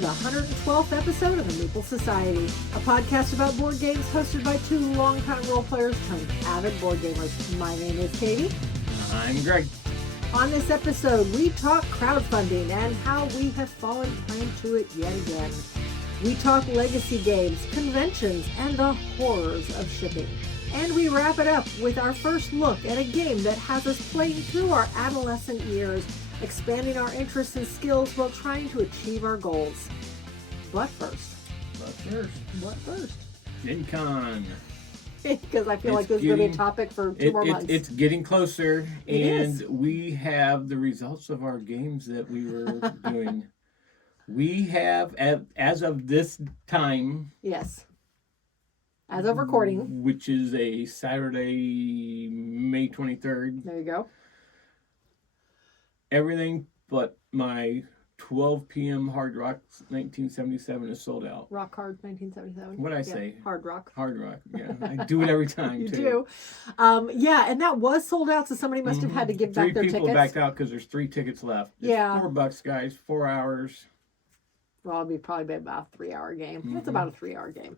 the 112th episode of the Meeple Society, a podcast about board games hosted by two longtime role players turned avid board gamers. My name is Katy. I'm Greg. On this episode, we talk crowdfunding and how we have fallen prey to it yet again. We talk legacy games, conventions, and the horrors of shipping. And we wrap it up with our first look at a game that has us playing through our adolescent years, expanding our interests and skills while trying to achieve our goals. What first? Gen Con. Because I feel like this is going to be a topic for two more months. It's getting closer, and is. we have the results of our games that we were doing. We have, as of this time... Yes. As of recording. Which is a Saturday, May 23rd. There you go. Everything but my 12 p.m. Hard Rock 1977 is sold out. Rock Hard 1977. What did I say? Hard Rock. Hard Rock, yeah. I do it every time, You too. do. Yeah, and that was sold out, so somebody must have had to give back their tickets. 3 people backed out because there's 3 tickets left. It's Yeah. $4, guys. 4 hours. Well, it'd probably be about a 3-hour game. It's about a 3-hour game.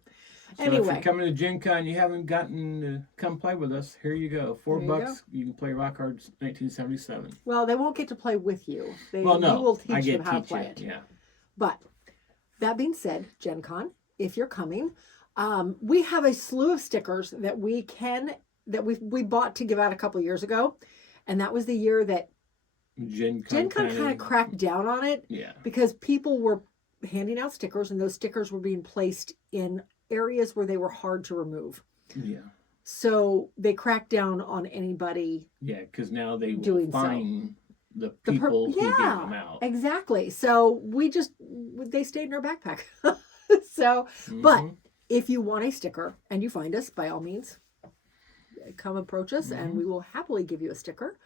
So Anyway. if you're coming to Gen Con and you haven't gotten to come play with us, here you go. $4, you can play Rock Hard 1977. Well, they won't get to play with you. You will I teach get them how to play it. Yeah. But that being said, Gen Con, if you're coming, we have a slew of stickers that we bought to give out a couple of years ago. And that was the year that Gen Con kind of cracked down on it. Yeah. Because people were handing out stickers, and those stickers were being placed in areas where they were hard to remove. Yeah. So they cracked down on anybody. Yeah, because now they will doing find the people who gave them out. Exactly. So they stayed in our backpack. So, but if you want a sticker and you find us, by all means, come approach us and we will happily give you a sticker.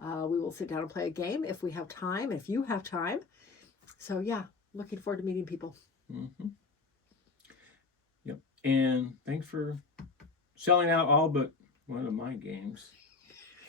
We will sit down and play a game if we have time, if you have time. So yeah, looking forward to meeting people. Yep. And thanks for selling out all but one of my games.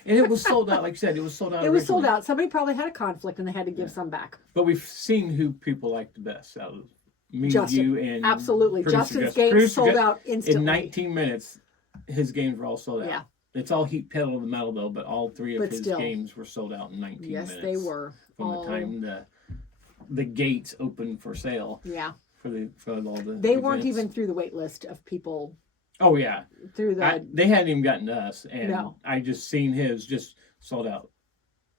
And it was sold out, like you said, it was sold out. It was sold out. Somebody probably had a conflict and they had to give some back. But we've seen who people like the best out of me, Justin, you, and absolutely. Justin's game sold out instantly. In 19 minutes, his games were all sold out. Yeah. It's all heat pedal to the metal, though, but all 3 of his games were sold out in 19 minutes. Yes, they were. From the time the gates opened for sale. Yeah. For all the They events. weren't even through the wait list of people. Oh, yeah. Through they hadn't even gotten to us, and No. I just seen his just sold out.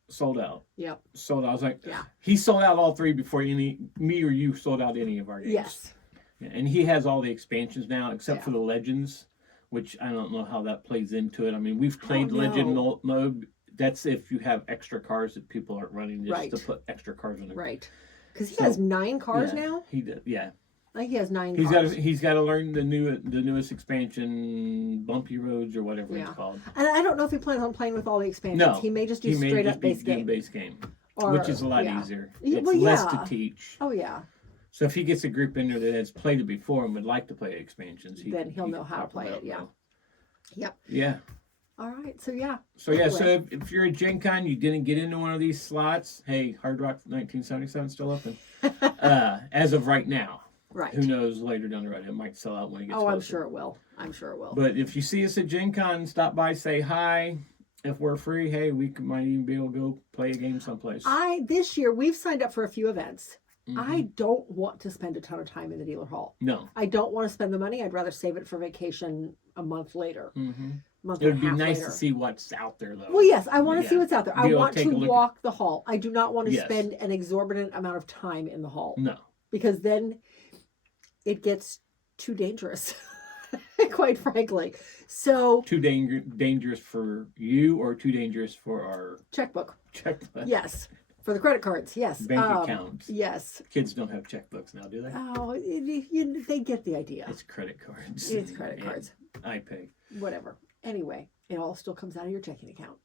Sold out. Yep. Sold out. I was like, yeah. He sold out all 3 before me or you sold out any of our games. Yes. And he has all the expansions now, except for the Legends, which I don't know how that plays into it. I mean, we've played Legend mode. That's if you have extra cars that people aren't running just to put extra cars in the Right. Because he has 9 cars now? He did, yeah. I think he has 9 cars. He's got to learn the newest expansion, Bumpy Roads or whatever it's called. And I don't know if he plans on playing with all the expansions. No, he may just do straight up base game. Which is a lot easier. It's well, less to teach. Oh, yeah. So if he gets a group in there that has played it before and would like to play expansions, then he'll know how to play it, yeah. Yep. Yeah. All right, so yeah. So so if you're at Gen Con, you didn't get into one of these slots, hey, Hard Rock 1977 still open. As of right now. Right. Who knows later down the road? It might sell out when it gets closer. I'm sure it will. I'm sure it will. But if you see us at Gen Con, stop by, say hi. If we're free, hey, we might even be able to go play a game someplace. This year, we've signed up for a few events. I don't want to spend a ton of time in the dealer hall. No. I don't want to spend the money. I'd rather save it for vacation a month later. It would be nice to see what's out there, though. Well, yes, I want to see what's out there. I want to walk the hall. I do not want to spend an exorbitant amount of time in the hall. No. Because then it gets too dangerous, quite frankly. So too dangerous for you or too dangerous for our checkbook? Checkbook. Yes. For the credit cards, yes. Bank accounts. Yes. Kids don't have checkbooks now, do they? Oh, they get the idea. It's credit cards. It's credit cards. iPay. Whatever. Anyway, it all still comes out of your checking account.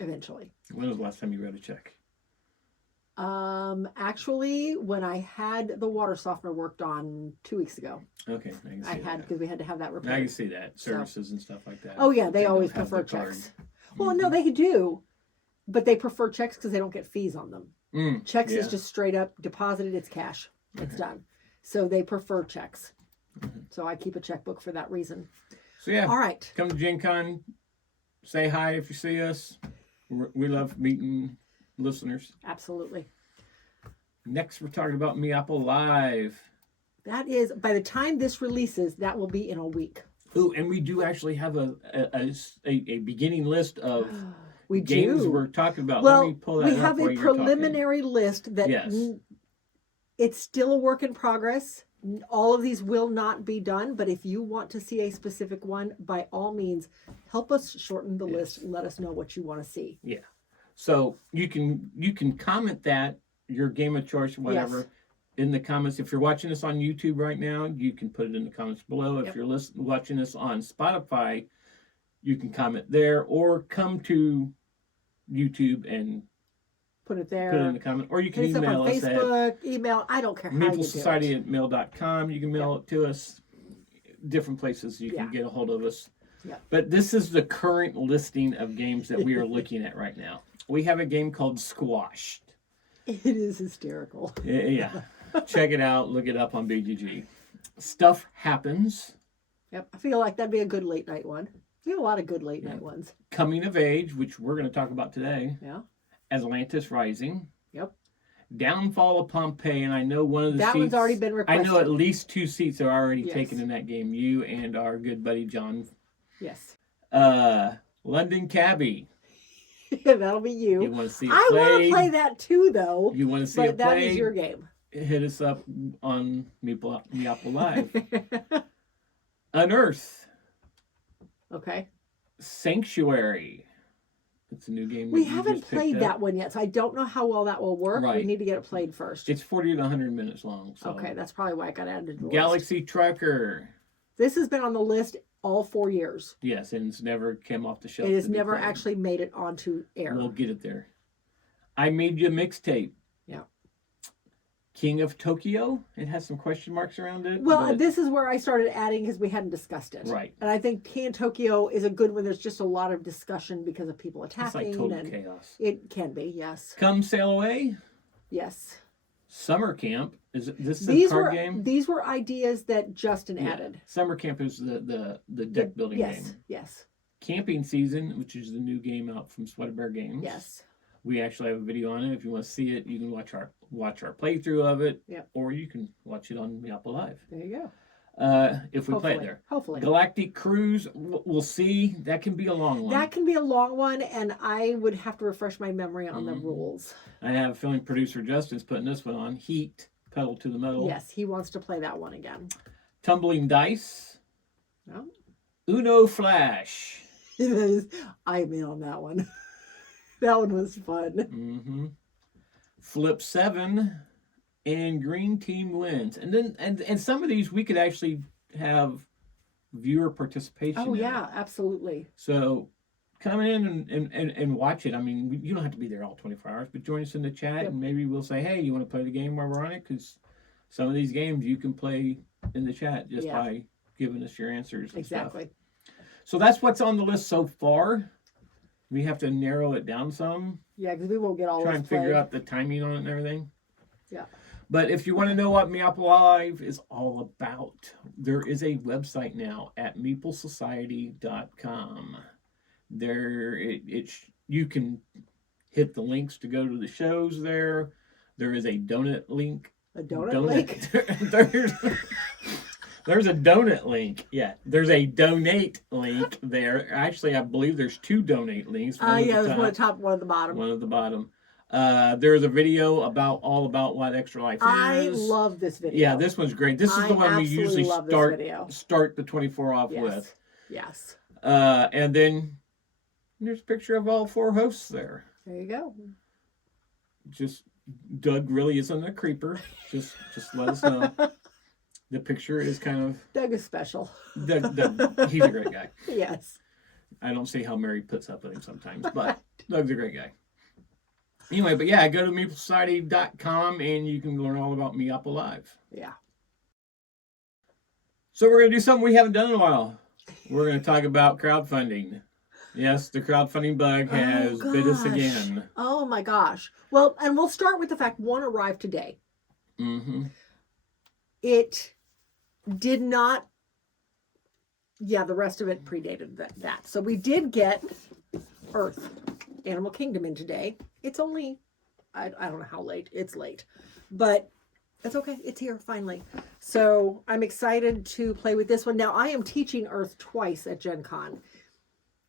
Eventually. When was the last time you wrote a check? Actually, when I had the water softener worked on 2 weeks ago. Okay, I had because we had to have that repaired. I can see that services and stuff like that. Oh yeah, they always prefer checks. Well, no, they do, but they prefer checks because they don't get fees on them. Checks is just straight up deposited. It's cash. It's done. So they prefer checks. So I keep a checkbook for that reason. So yeah. All right. Come to Gen Con. Say hi if you see us. We love meeting listeners. Absolutely. Next, we're talking about Meeople Live. That is, by the time this releases, that will be in a week. Ooh, and we do actually have a beginning list of we games do. We're talking about. Well, let me pull that we up have while a you're preliminary list that it's still a work in progress. All of these will not be done, but if you want to see a specific one, by all means, help us shorten the list. Let us know what you want to see. Yeah. So you can comment that, your game of choice, whatever, in the comments. If you're watching this on YouTube right now, you can put it in the comments below. If you're watching this on Spotify, you can comment there, or come to YouTube and put it there. Put it in the comment. Or you can email email us Facebook, email, I don't care how you do it. MeepleSociety@mail.com. You can mail it to us. Different places you can get a hold of us. Yeah. But this is the current listing of games that we are looking at right now. We have a game called Squashed. It is hysterical. Yeah. Check it out. Look it up on BGG. Stuff Happens. Yep. I feel like that'd be a good late night one. We have a lot of good late night ones. Coming of Age, which we're going to talk about today. Yeah. Atlantis Rising. Yep. Downfall of Pompeii, and I know one of the that seats, one's already been requested. I know at least 2 seats are already taken in that game. You and our good buddy John. Yes. London Cabbie. That'll be you. You want to see it I played? want to play that too, though. You want to see but it played? That is your game. Hit us up on Meeople Live. Unearth. Okay. Sanctuary. It's a new game. We haven't played that one yet, so I don't know how well that will work. Right. We need to get it played first. It's 40 to 100 minutes long. So. Okay, that's probably why I got added to the Galaxy list. Tracker. This has been on the list all 4 years. Yes, and it's never came off the shelf. It has never actually made it onto air. We'll get it there. I Made You a Mixtape. Yeah. King of Tokyo. It has some question marks around it. Well, this is where I started adding because we hadn't discussed it. Right. And I think King of Tokyo is a good one. There's just a lot of discussion because of people attacking. It's like total chaos. It can be, yes. Come Sail Away. Yes. Summer Camp. This a card game? These were ideas that Justin added. Summer Camp is the deck building game. Yes. Camping Season, which is the new game out from Sweater Bear Games. Yes. We actually have a video on it. If you want to see it, you can watch our playthrough of it. Yep. Or you can watch it on Meeople Live. There you go. If we play it there. Hopefully. Galactic Cruise, we'll see. That can be a long one. That can be a long one, and I would have to refresh my memory on the rules. I have a feeling producer Justin's putting this one on. Heat, Pedal to the Metal. Yes, he wants to play that one again. Tumbling Dice. No. Uno Flash. I'm in on that one. That one was fun. Mm-hmm. Flip 7 and Green Team Wins. And then and some of these we could actually have viewer participation. Oh yeah, absolutely. So come in and watch it. I mean, you don't have to be there all 24 hours, but join us in the chat and maybe we'll say, hey, you want to play the game while we're on it? Because some of these games you can play in the chat just by giving us your answers and stuff. So that's what's on the list so far. We have to narrow it down some. Yeah, because we won't get all try and figure out the timing on it and everything. Yeah. But if you want to know what Meeople Live is all about, there is a website now at meeplesociety.com. There, you can hit the links to go to the shows there. There is a donut link. A donut link? There's a donut link. Yeah, there's a donate link there. Actually, I believe there's 2 donate links. There's one at the top, one at the bottom. One at the bottom. There's a video all about what Extra Life is. I love this video. Yeah, this one's great. This is the one we usually start the 24 off with. Yes. And then there's a picture of all 4 hosts there. There you go. Just Doug really isn't a creeper. Just let us know. The picture is kind of... Doug is special. Doug, he's a great guy. Yes. I don't see how Mary puts up with him sometimes, but Doug's a great guy. Anyway, but yeah, go to meeplesociety.com and you can learn all about Meeople Live. Yeah. So we're going to do something we haven't done in a while. We're going to talk about crowdfunding. Yes, the crowdfunding bug has bit us again. Oh my gosh. Well, and we'll start with the fact one arrived today. Mm-hmm. It did not. Yeah, the rest of it predated that. So we did get Earth, Animal Kingdom in today. It's only, I don't know how late. It's late. But it's okay. It's here finally. So I'm excited to play with this one. Now, I am teaching Earth twice at Gen Con.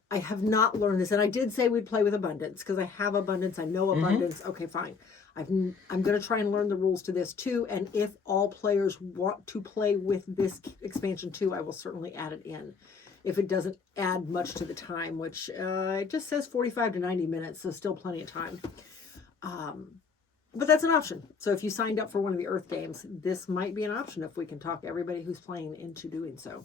I have not learned this. And I did say we'd play with Abundance because I have Abundance. I know Abundance. Mm-hmm. Okay, fine. I'm going to try and learn the rules to this too. And if all players want to play with this expansion too, I will certainly add it in. If it doesn't add much to the time, which it just says 45 to 90 minutes, so still plenty of time. But that's an option. So if you signed up for one of the Earth games, this might be an option if we can talk everybody who's playing into doing so.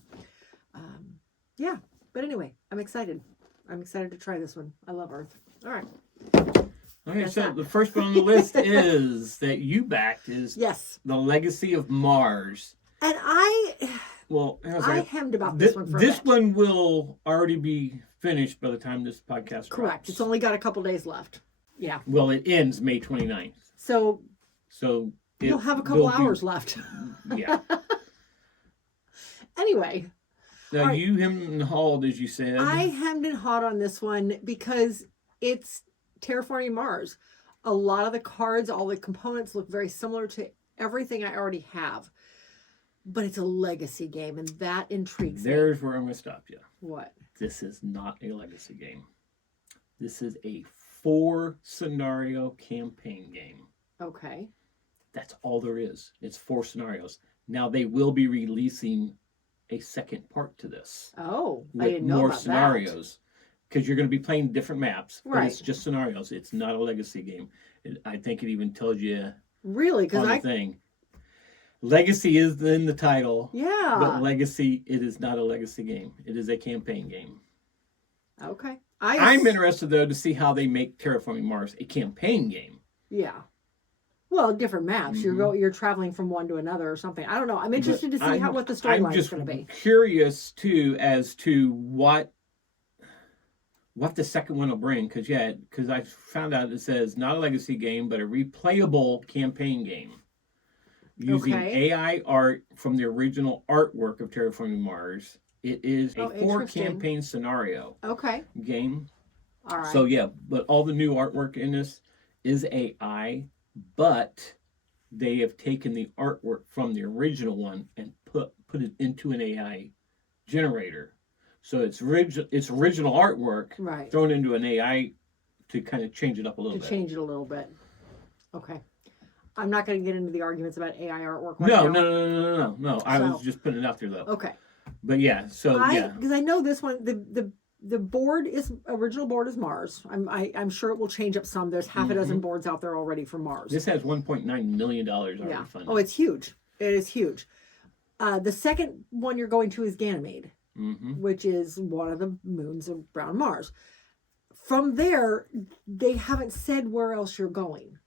Yeah, but anyway, I'm excited. I'm excited to try this one. I love Earth. All right. Okay, so the first one on the list is that you backed is The Legacy of Mars. And I hemmed about this one for a bit. This one will already be finished by the time this podcast Correct. drops. It's only got a couple days left. Yeah. Well, it ends May 29th. So you'll have a couple hours left. Yeah. Anyway. Now, you hemmed and hawed, as you said. I hemmed and hawed on this one because it's Terraforming Mars. A lot of the cards, all the components look very similar to everything I already have. But it's a legacy game, and that intrigues me. There's where I'm going to stop you. What? This is not a legacy game. This is a 4-scenario campaign game. Okay. That's all there is. It's 4 scenarios. Now, they will be releasing a second part to this. Oh, I didn't know about scenarios. Because you're going to be playing different maps. Right. But it's just scenarios. It's not a legacy game. I think it even tells you really, because on the thing. Legacy is in the title. Yeah. But Legacy, it is not a legacy game. It is a campaign game. Okay. I'm interested, though, to see how they make Terraforming Mars a campaign game. Yeah. Well, different maps. Mm-hmm. You're traveling from one to another or something. I don't know. I'm interested to see what the storyline is going to be. I'm just curious, too, as to what the second one will bring. Because I found out it says not a legacy game, but a replayable campaign game. Using AI art from the original artwork of Terraforming Mars. It is a 4-campaign scenario game. All right. So, but all the new artwork in this is AI, but they have taken the artwork from the original one and put it into an AI generator. So it's original artwork thrown into an AI to kind of change it up a little bit. To change it a little bit. Okay. I'm not going to get into the arguments about AI artwork right now. No. I was just putting it out there, though. Okay. But because I know this one, the board original board is Mars. I'm sure it will change up some. There's half a dozen boards out there already for Mars. This has $1.9 million already funded. Oh, it's huge. It is huge. The second one you're going to is Ganymede, which is one of the moons around Mars. From there, they haven't said where else you're going.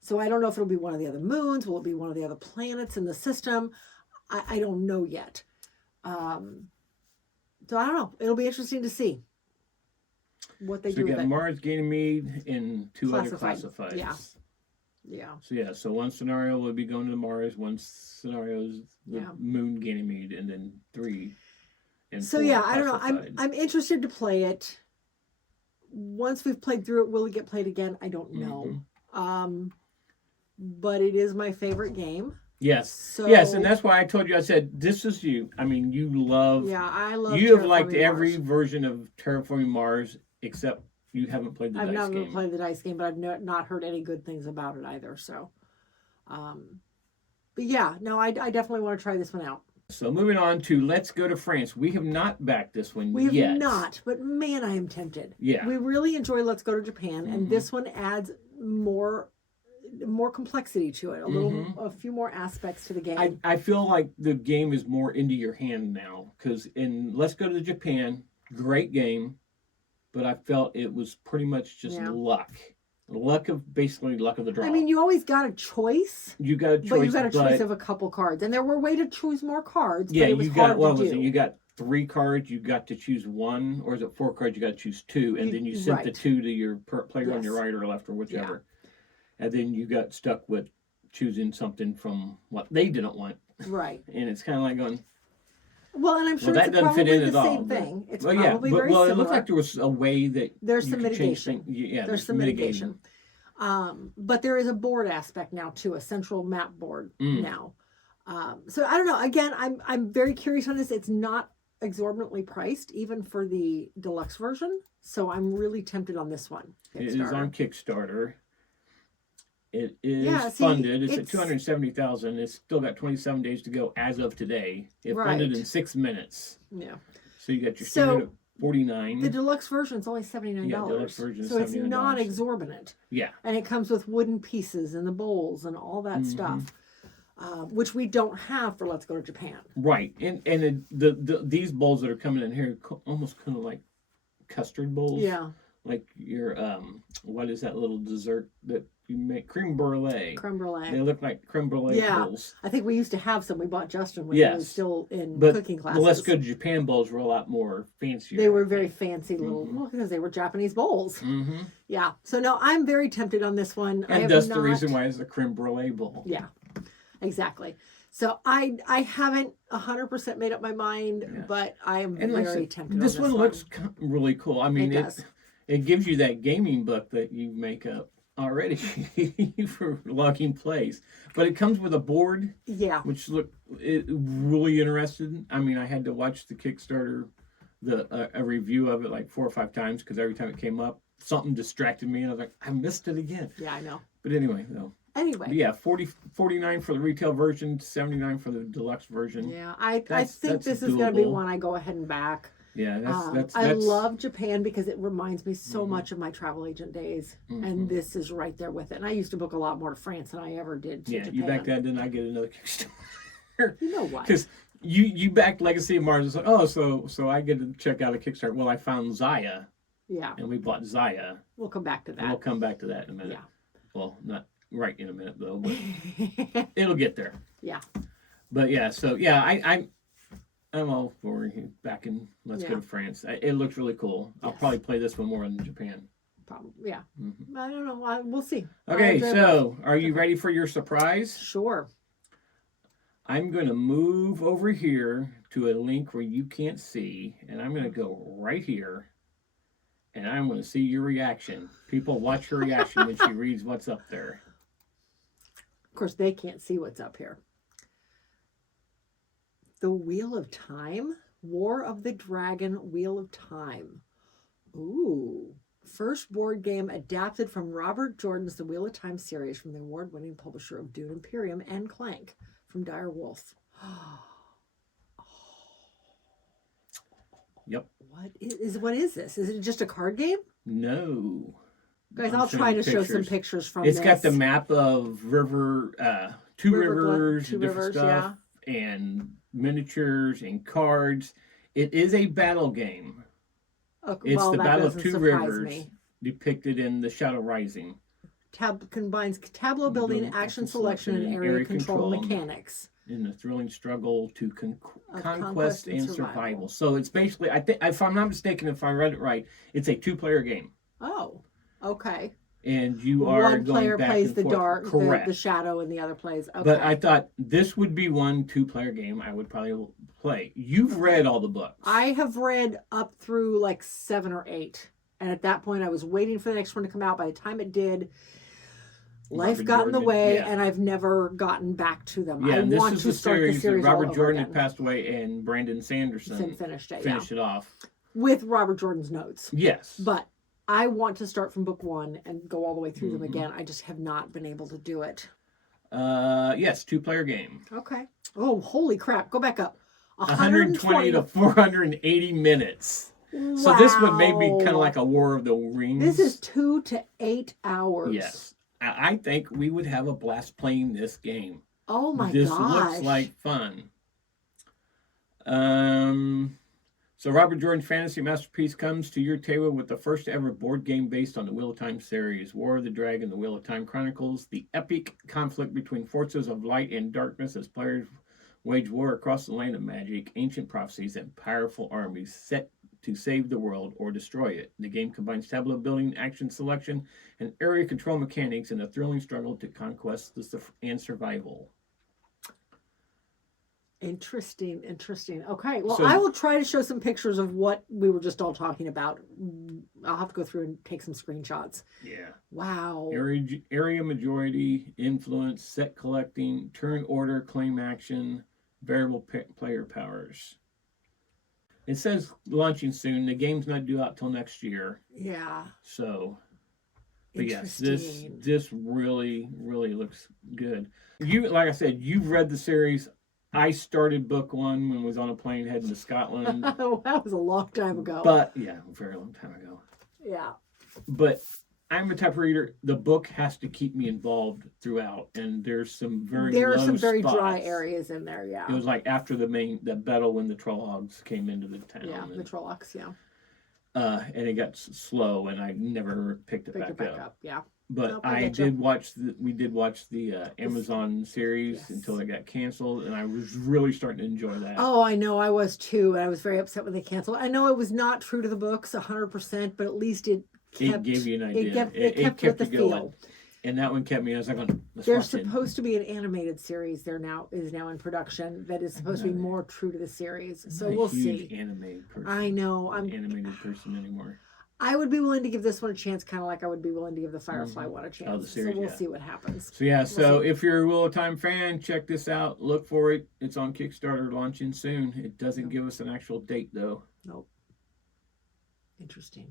So I don't know if it'll be one of the other moons. Will it be one of the other planets in the system? I don't know yet. So I don't know. It'll be interesting to see what they do with it. So you got Mars, Ganymede, and 2 other classifieds. Yeah. So one scenario will be going to Mars. One scenario is the moon, Ganymede, and then 3 and 4 I don't know. I'm interested to play it. Once we've played through it, will it get played again? I don't know. But it is my favorite game. Yes. Yes, and that's why I told you, I said, this is you. I mean, you love... Yeah, I love You have liked every version of Terraforming Mars, except you haven't played the dice game. I've never played the dice game, but I've not heard any good things about it either, so... but yeah, no, I definitely want to try this one out. So moving on to Let's Go to France. We have not backed this one yet. We have not, but man, I am tempted. Yeah. We really enjoy Let's Go to Japan, and this one adds more complexity to it, a few more aspects to the game. I feel like the game is more into your hand now, because in Let's Go to Japan, great game, but I felt it was pretty much just luck basically luck of the draw. I mean, you always got a choice. You got a choice, but you got a choice of a couple cards, and there were a way to choose more cards. Yeah, but it was hard to do. You got 3 cards, you got to choose 1, or is it 4 cards, you got to choose 2, and then you sent the 2 to your player on your right or left or whichever. Yeah. And then you got stuck with choosing something from what they didn't want. Right. And it's kind of like going... Well, and I'm sure that it's doesn't fit in probably at the all, same thing. It's probably very similar. It looked like there was a way that there's some mitigation. There's some mitigation. But there is a board aspect now too, a central map board now. So I don't know. Again, I'm very curious on this. It's not exorbitantly priced, even for the deluxe version. So I'm really tempted on this one. It is on Kickstarter. It is funded. It's at $270,000. It's still got 27 days to go as of today. It funded in 6 minutes. Yeah. So you got your standard at $49. The deluxe version is only $79. Yeah, deluxe version is so $79. It's not exorbitant. Yeah. And it comes with wooden pieces and the bowls and all that stuff, which we don't have for Let's Go to Japan. Right. And these bowls that are coming in here almost kind of like custard bowls. Yeah. Like your what is that little dessert that you make? Creme brulee. Creme brulee. They look like creme brulee bowls. I think we used to have some. We bought Justin when he was still in cooking classes. The Let's Go to Japan bowls were a lot more fancier. They were very fancy little, well, because they were Japanese bowls. Mm-hmm. Yeah. So no, I'm very tempted on this one. And that's the reason why it's a creme brulee bowl. Yeah, exactly. So I haven't 100% made up my mind, but I am very tempted. This one looks really cool. I mean, it gives you that gaming book that you make up already for locking plays, but it comes with a board. Yeah, which really interesting. I mean, I had to watch the Kickstarter, a review of it like 4 or 5 times because every time it came up, something distracted me, and I was like, I missed it again. Yeah, I know. But anyway, though. Anyway. But yeah, $49 for the retail version, $79 for the deluxe version. Yeah, I think this is going to be one I go ahead and back. Yeah, that's I love Japan because it reminds me so much of my travel agent days, and this is right there with it. And I used to book a lot more to France than I ever did to Japan. You backed that, then I get another Kickstarter. You know why? Because you backed Legacy of Mars. It's like, oh, so I get to check out a Kickstarter. Well, I found Zaya. Yeah. And we bought Zaya. We'll come back to that. We'll come back to that in a minute. Yeah. Well, not right in a minute though, but it'll get there. Yeah. But yeah, so yeah, I'm all for back in Let's Go to France. It looks really cool. I'll probably play this one more in Japan. Probably, yeah. I don't know. We'll see. Okay, so are you ready for your surprise? Sure. I'm going to move over here to a link where you can't see, and I'm going to go right here, and I'm going to see your reaction. People watch her reaction when she reads what's up there. Of course, they can't see what's up here. The Wheel of Time? War of the Dragon Wheel of Time. Ooh. First board game adapted from Robert Jordan's The Wheel of Time series from the award-winning publisher of Dune Imperium and Clank from Dire Wolf. Yep. What is this? Is it just a card game? No. Guys, I'll try to show some pictures from this. It's got the map of two rivers, different stuff, and miniatures and cards. It is a battle game. Okay, it's the Battle of Two Rivers depicted in the Shadow Rising. Combines tableau building, action selection, and area control mechanics. In the thrilling struggle to conquest and survival. So it's basically, I think, if I'm not mistaken, if I read it right, it's a 2-player game. Oh, okay. And you are one player going back plays and the forth. dark, Correct. the shadow, and the other plays. Okay. But I thought this would be one 2-player game I would probably play. You've read all the books. I have read up through like 7 or 8, and at that point I was waiting for the next one to come out. By the time it did, life got in the way, and I've never gotten back to them. Yeah, I want to start the series Robert all over Jordan again. had passed away, and Brandon Sanderson finished it off with Robert Jordan's notes. Yes, but I want to start from book 1 and go all the way through them again. I just have not been able to do it. Yes, 2-player game. Okay. Oh, holy crap! Go back up. 120 to 480 minutes. Wow. So this would maybe kind of like a War of the Rings. This is 2 to 8 hours. Yes. I think we would have a blast playing this game. Oh my gosh. This looks like fun. So Robert Jordan's fantasy masterpiece comes to your table with the first ever board game based on the Wheel of Time series. War of the Dragon, the Wheel of Time chronicles the epic conflict between forces of light and darkness as players wage war across the land of magic, ancient prophecies, and powerful armies set to save the world or destroy it. The game combines tableau building, action selection, and area control mechanics in a thrilling struggle to conquest and survival. Interesting. Okay, well, so, I will try to show some pictures of what we were just all talking about. I'll have to go through and take some screenshots. Yeah. Wow. Area majority, influence, set collecting, turn order, claim action, variable player powers. It says launching soon. The game's not due out till next year. Yeah. So, but yes, this really looks good. You, like I said, you've read the series. I started book 1 when I was on a plane heading to Scotland. Oh, that was a long time ago. But, yeah, a very long time ago. Yeah. But I'm the type of reader, the book has to keep me involved throughout. And there's some very dry areas in there, yeah. It was like after the battle when the Trollhogs came into the town. Yeah, the Trollocs, yeah. And it got slow, and I never picked it back up. Yeah. But we did watch the Amazon series until it got canceled, and I was really starting to enjoy that. Oh, I know, I was too. I was very upset when they canceled. I know it was not true to the books 100%, but at least it gave you an idea. It kept with the feel. And that one kept me. I was like, there's supposed to be an animated series is now in production that is supposed to be more true to the series. So we'll see. Animated person. I know. I'm an animated person anymore. I would be willing to give this one a chance, kind of like I would be willing to give the Firefly one a chance. Oh, the series, so we'll see what happens. So if you're a Wheel of Time fan, check this out. Look for it. It's on Kickstarter, launching soon. It doesn't give us an actual date, though. Nope. Interesting.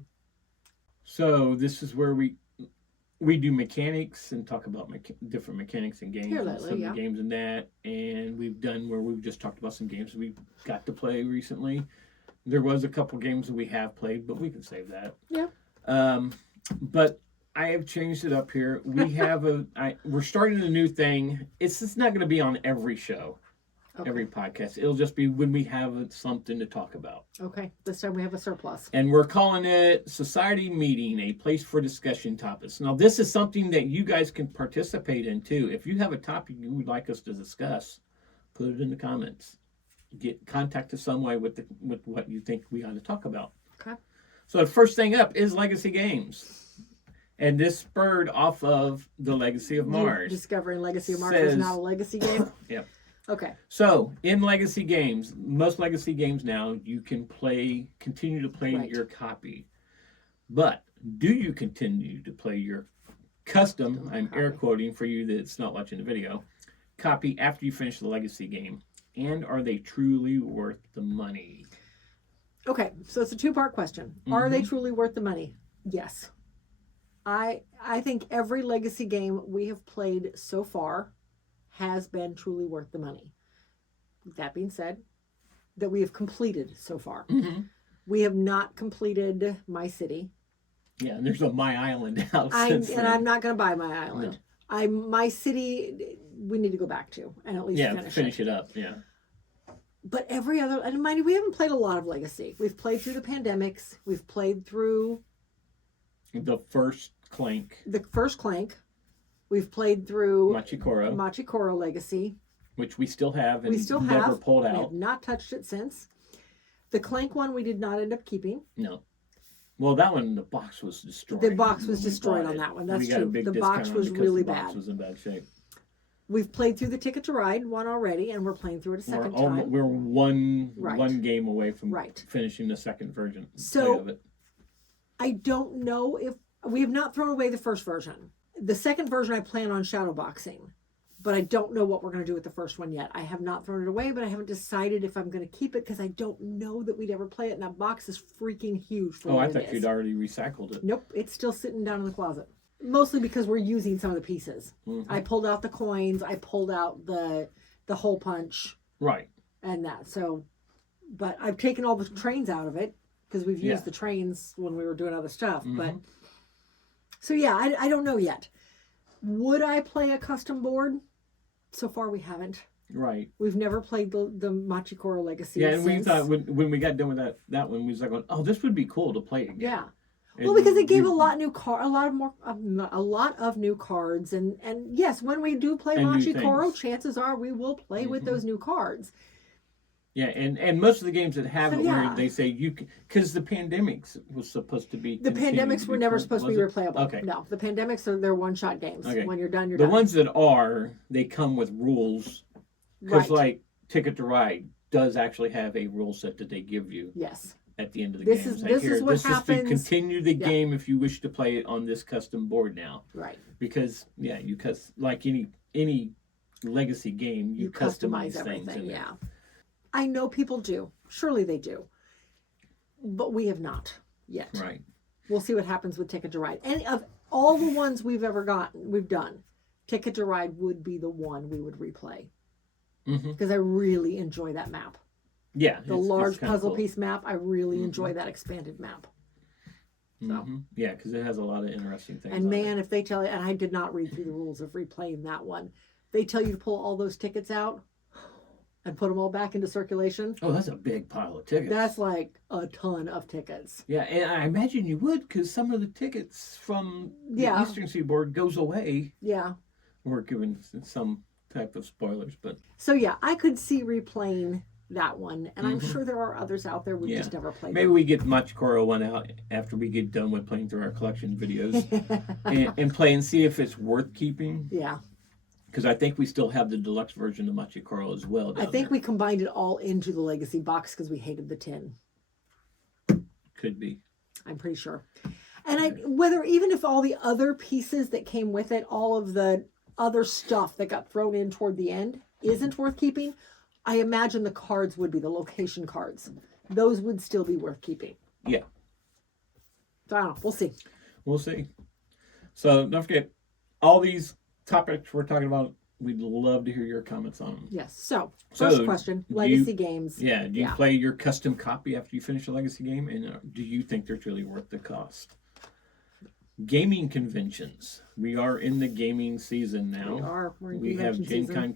So this is where we do mechanics and talk about different mechanics in games. Here lately, some of the games in that. And we've just talked about some games we got to play recently. There was a couple games that we have played, but we can save that. Yeah. But I have changed it up here. We have we're starting a new thing. It's just not going to be on every show, every podcast. It'll just be when we have something to talk about. Okay. This time we have a surplus. And we're calling it Society Meeting, a place for discussion topics. Now, this is something that you guys can participate in, too. If you have a topic you would like us to discuss, put it in the comments. Contact us some way with what you think we ought to talk about. Okay. So the first thing up is Legacy Games. And this spurred off of the Legacy of Mars. Discovering Legacy of Mars is now a Legacy game? Yep. Okay. So in Legacy Games, most Legacy games now, you can continue to play your copy. But do you continue to play your custom, I'm air quoting for you that's not watching the video, copy after you finish the Legacy game? And are they truly worth the money? Okay, so it's a two-part question. Mm-hmm. Are they truly worth the money? Yes. I think every Legacy game we have played so far has been truly worth the money. That being said, that we have completed so far. Mm-hmm. We have not completed My City. Yeah, and there's a My Island now. And I'm not going to buy My Island. No. My City, we need to go back to and at least finish it up. Yeah. But every other, and mind you, we haven't played a lot of Legacy. We've played through the pandemics. We've played through the first Clank. We've played through Machikoro Legacy, which we still have and never pulled out. We have not touched it since. The Clank one we did not end up keeping. No. Well, that one, the box was destroyed. The box was destroyed on that one. That's true. The box was really bad. The box was in bad shape. We've played through the Ticket to Ride one already, and we're playing through it a second time. We're one game away from finishing the second version of it. I don't know if we have not thrown away the first version. The second version I plan on shadowboxing, but I don't know what we're going to do with the first one yet. I have not thrown it away, but I haven't decided if I'm going to keep it because I don't know that we'd ever play it. And that box is freaking huge. I thought you'd already recycled it. Nope, it's still sitting down in the closet. Mostly because we're using some of the pieces. Mm-hmm. I pulled out the coins. I pulled out the hole punch. Right. And that. So, but I've taken all the trains out of it because we've used the trains when we were doing other stuff. Mm-hmm. But so I don't know yet. Would I play a custom board? So far we haven't. Right. We've never played the Machikoro Legacy. Yeah, and we thought when we got done with that one, we was like, oh, this would be cool to play again. Yeah. Well, because it gave a lot of new cards, and yes, when we do play Machi Koro, chances are we will play with those new cards. Yeah, and most of the games that have it where they say you can, because the pandemics was supposed to be. The pandemics were never supposed to be replayable. Okay. No, the pandemics they're one-shot games. Okay. When you're done, you're done. The ones that they come with rules. Because like Ticket to Ride does actually have a rule set that they give you. Yes. At the end of the game. This is what happens. This is to continue the game if you wish to play it on this custom board now. Right. Because like any legacy game, you customize everything. Things Yeah. I know people do. Surely they do. But we have not yet. Right. We'll see what happens with Ticket to Ride. And of all the ones we've done, Ticket to Ride would be the one we would replay. Because I really enjoy that map. Yeah. The large puzzle piece map, I really enjoy that expanded map. So. Yeah, because it has a lot of interesting things. And man, if they tell you, and I did not read through the rules of replaying that one, they tell you to pull all those tickets out and put them all back into circulation. Oh, that's a big pile of tickets. That's like a ton of tickets. Yeah, and I imagine you would, because some of the tickets from the Eastern Seaboard goes away. Yeah. We're giving some type of spoilers, but... So yeah, I could see replaying that one, and I'm sure there are others out there we just never played. Maybe we get Machi Koro one out after we get done with playing through our collection videos and play and see if it's worth keeping. Yeah. Because I think we still have the deluxe version of Machi Koro as well. I think we combined it all into the Legacy box because we hated the tin. Could be. I'm pretty sure. And even if all the other pieces that came with it, all of the other stuff that got thrown in toward the end isn't worth keeping, I imagine the cards would be the location cards. Those would still be worth keeping. Yeah. So I don't know. We'll see. We'll see. So don't forget, all these topics we're talking about, we'd love to hear your comments on them. Yes. So first question, legacy games. Yeah. Do you play your custom copy after you finish a legacy game? And do you think they're really worth the cost? Gaming conventions. We are in the gaming season now. We are. We're in we have Gen Con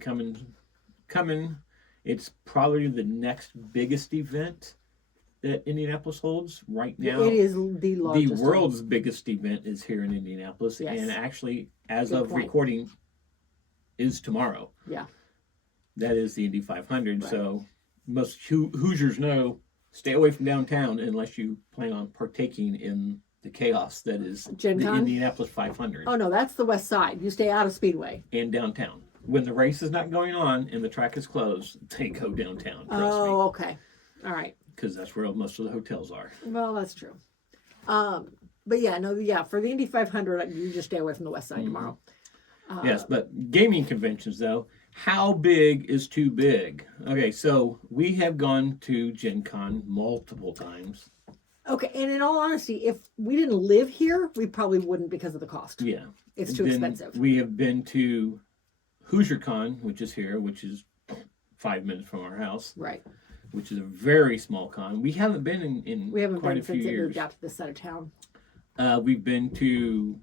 coming. It's probably the next biggest event that Indianapolis holds right now. It is the largest. The world's biggest event is here in Indianapolis. Yes. And actually, as of recording, is tomorrow. Yeah. That is the Indy 500. Right. So most Hoosiers know, stay away from downtown unless you plan on partaking in the chaos that is Gen Con? The Indianapolis 500. Oh, no, that's the west side. You stay out of Speedway. And downtown. When the race is not going on and the track is closed, they go downtown. Trust me. Okay. All right. Because that's where most of the hotels are. Well, that's true. But for the Indy 500, you just stay away from the west side tomorrow. Yes, but gaming conventions, though, how big is too big? Okay, so we have gone to Gen Con multiple times. Okay, and in all honesty, if we didn't live here, we probably wouldn't because of the cost. Yeah. It's too expensive. We have been to HoosierCon, which is here, which is 5 minutes from our house. Right. Which is a very small con. We haven't been in we haven't quite been a few since years. It moved out to this side of town. We've been to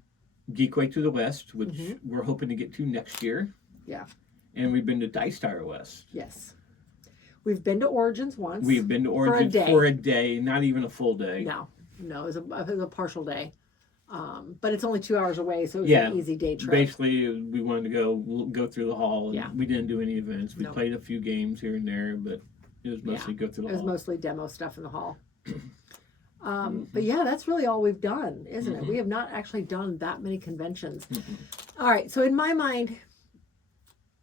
Geekway to the West, which we're hoping to get to next year. Yeah. And we've been to Dice Tower West. Yes. We've been to Origins once. We've been to Origins for a day, not even a full day. No, it was a partial day. But it's only 2 hours away, so it was an easy day trip. Basically, we wanted to go through the hall. And we didn't do any events. We played a few games here and there, but it was mostly go through the hall. It was mostly demo stuff in the hall. But yeah, that's really all we've done, isn't it? We have not actually done that many conventions. All right, so in my mind,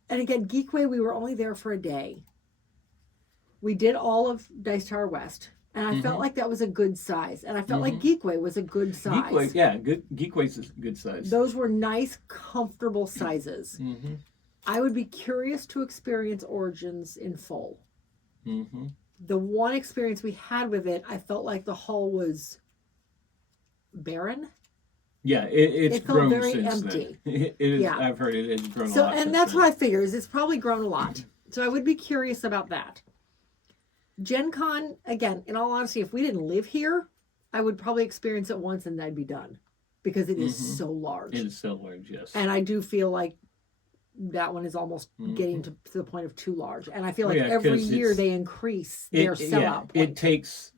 and again, Geekway, we were only there for a day. We did all of Dice Tower West, and I felt like that was a good size. And I felt like Geekway was a good size. Geekway's a good size. Those were nice, comfortable sizes. I would be curious to experience Origins in full. The one experience we had with it, I felt like the hall was barren. Yeah, it's felt grown very since empty. Then. It is. Yeah. I've heard it has grown a lot. And that's what I figure is it's probably grown a lot. So I would be curious about that. Gen Con, again, in all honesty, if we didn't live here, I would probably experience it once and I'd be done because it is so large. It is so large, yes. And I do feel like that one is almost getting to the point of too large. And I feel like every year they increase their sellout point. It takes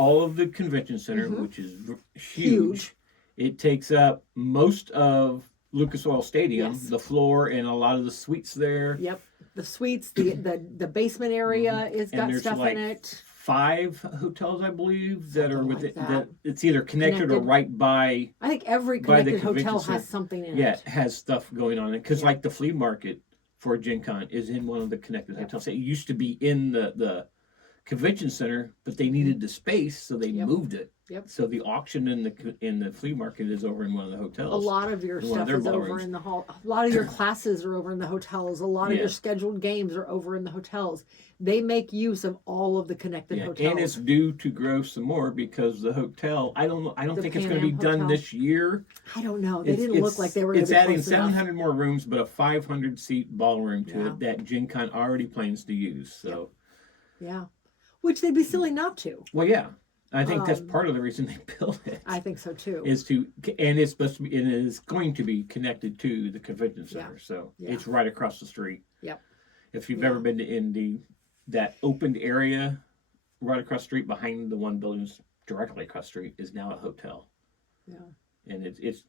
all of the convention center, which is huge. It takes up most of Lucas Oil Stadium, the floor, and a lot of the suites there. Yep, the suites, the basement area is got stuff in it. 5 hotels, I believe, that are with it. That it's either connected or right by. I think every connected hotel has something in it. Yeah, it has stuff going on it because, like the flea market for Gen Con is in one of the connected hotels. It used to be in the convention center, but they needed the space, so they moved it. Yep. So the auction in the flea market is over in one of the hotels. A lot of your stuff is over in the hall. A lot of your classes are over in the hotels. A lot of your scheduled games are over in the hotels. They make use of all of the connected hotels. And it's due to grow some more because the hotel, I don't think it's going to be done this year. I don't know. They didn't look like they were going to be adding 700 more rooms, but a 500-seat ballroom to it that Gen Con already plans to use. So, yeah. Which they'd be silly not to. Well, yeah. I think that's part of the reason they built it. I think so too. And it's supposed to be, and it is going to be connected to the convention center. So it's right across the street. Yep. If you've ever been to Indy, that opened area right across the street behind the one building directly across the street is now a hotel. Yeah. And it's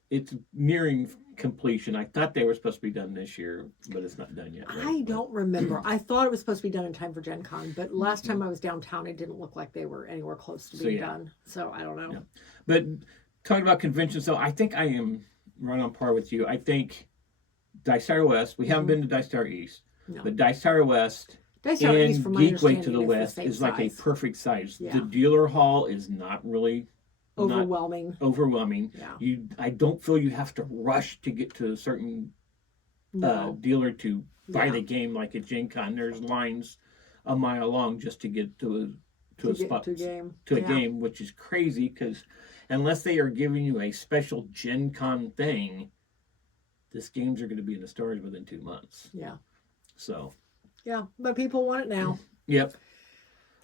nearing completion. I thought they were supposed to be done this year, but it's not done yet. Right? I don't remember. I thought it was supposed to be done in time for Gen Con, but last time I was downtown, it didn't look like they were anywhere close to being done. So I don't know. Yeah. But talking about conventions, though, I think I am right on par with you. I think Dice Tower West, we haven't been to Dice Tower East, but Dice Tower West and Geekway to the west is like a perfect size. Yeah. The dealer hall is not really overwhelming. Yeah. I don't feel you have to rush to get to a certain dealer to buy the game like at Gen Con. There's lines a mile long just to get to a game, which is crazy because unless they are giving you a special Gen Con thing, these games are going to be in the stores within 2 months. Yeah. So. Yeah, but people want it now. Yep.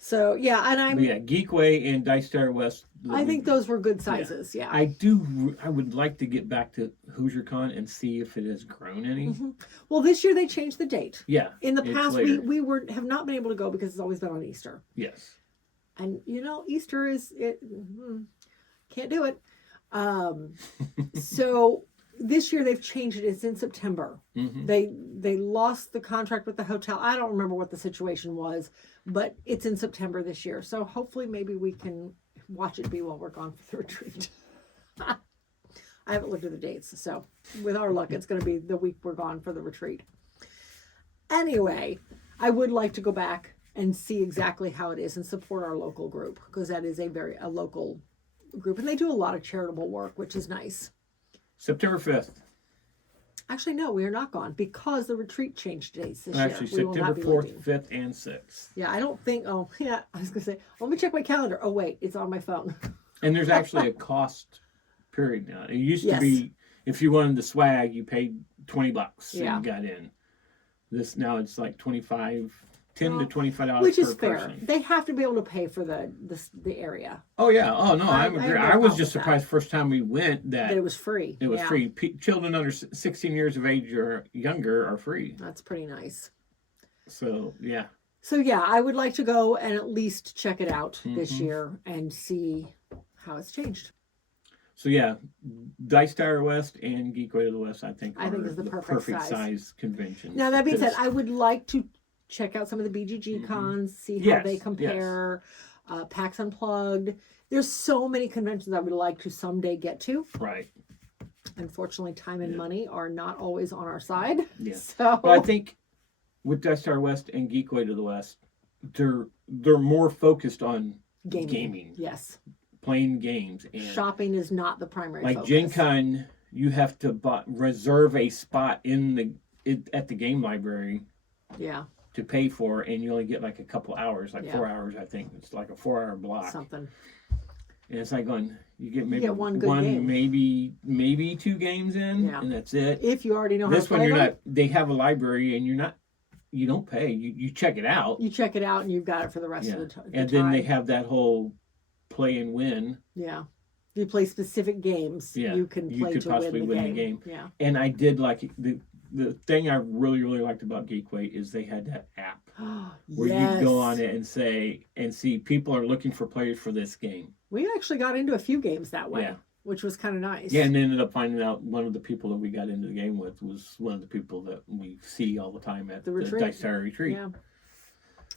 So Geekway and Dice Tower West. I think those were good sizes. Yeah. I would like to get back to Hoosier Con and see if it has grown any. Mm-hmm. Well, this year they changed the date. Yeah. In the past, we have not been able to go because it's always been on Easter. Yes. And Easter can't do it. So this year they've changed it. It's in September. Mm-hmm. They lost the contract with the hotel. I don't remember what the situation was, but it's in September this year. So hopefully maybe we can watch it be while we're gone for the retreat. I haven't looked at the dates. So with our luck, it's going to be the week we're gone for the retreat. Anyway, I would like to go back and see exactly how it is and support our local group because that is a local group. And they do a lot of charitable work, which is nice. September 5th. Actually, no, we are not gone because the retreat changed dates this year. Actually, September 4th, 5th, and 6th. Yeah, I don't think, I was going to say, let me check my calendar. Oh, wait, it's on my phone. And there's actually a cost period now. It used to be, if you wanted the swag, you paid $20 and you got in. Now it's like $10 to $25 which is per fair. person. They have to be able to pay for the area. Oh yeah. Oh no, I agree. I was just surprised first time we went that it was free. It was free. Children under 16 years of age or younger are free. That's pretty nice. So yeah. I would like to go and at least check it out this year and see how it's changed. So yeah, Dice Tower West and Geekway to the West, I think is the perfect size convention. Now that being said, I would like to check out some of the BGG cons, see how they compare. PAX Unplugged. There's so many conventions I would like to someday get to. Right. Unfortunately, time and money are not always on our side. Yeah. So, but I think with Dice Tower West and Geekway to the West, they're more focused on gaming. Yes. Playing games. And shopping is not the primary focus. Gen Con, you have to reserve a spot at the game library. Yeah. To pay for, and you only get like a couple hours, 4 hours, I think. It's like a 4-hour block. Something. And it's like you get maybe one good game. maybe 2 games in, and that's it. If you already know how to play this one, them. they have a library, and you don't pay. You check it out. You check it out, and you've got it for the rest of the time. And then they have that whole play and win. Yeah. If you play specific games, you can play to win the game. Yeah. And I did like the thing I really, really liked about Geekway is they had that app where Yes. you go on it and see people are looking for players for this game. We actually got into a few games that way, Yeah. which was kind of nice. Yeah, and ended up finding out one of the people that we got into the game with was one of the people that we see all the time at the Dice Tower Retreat. Yeah.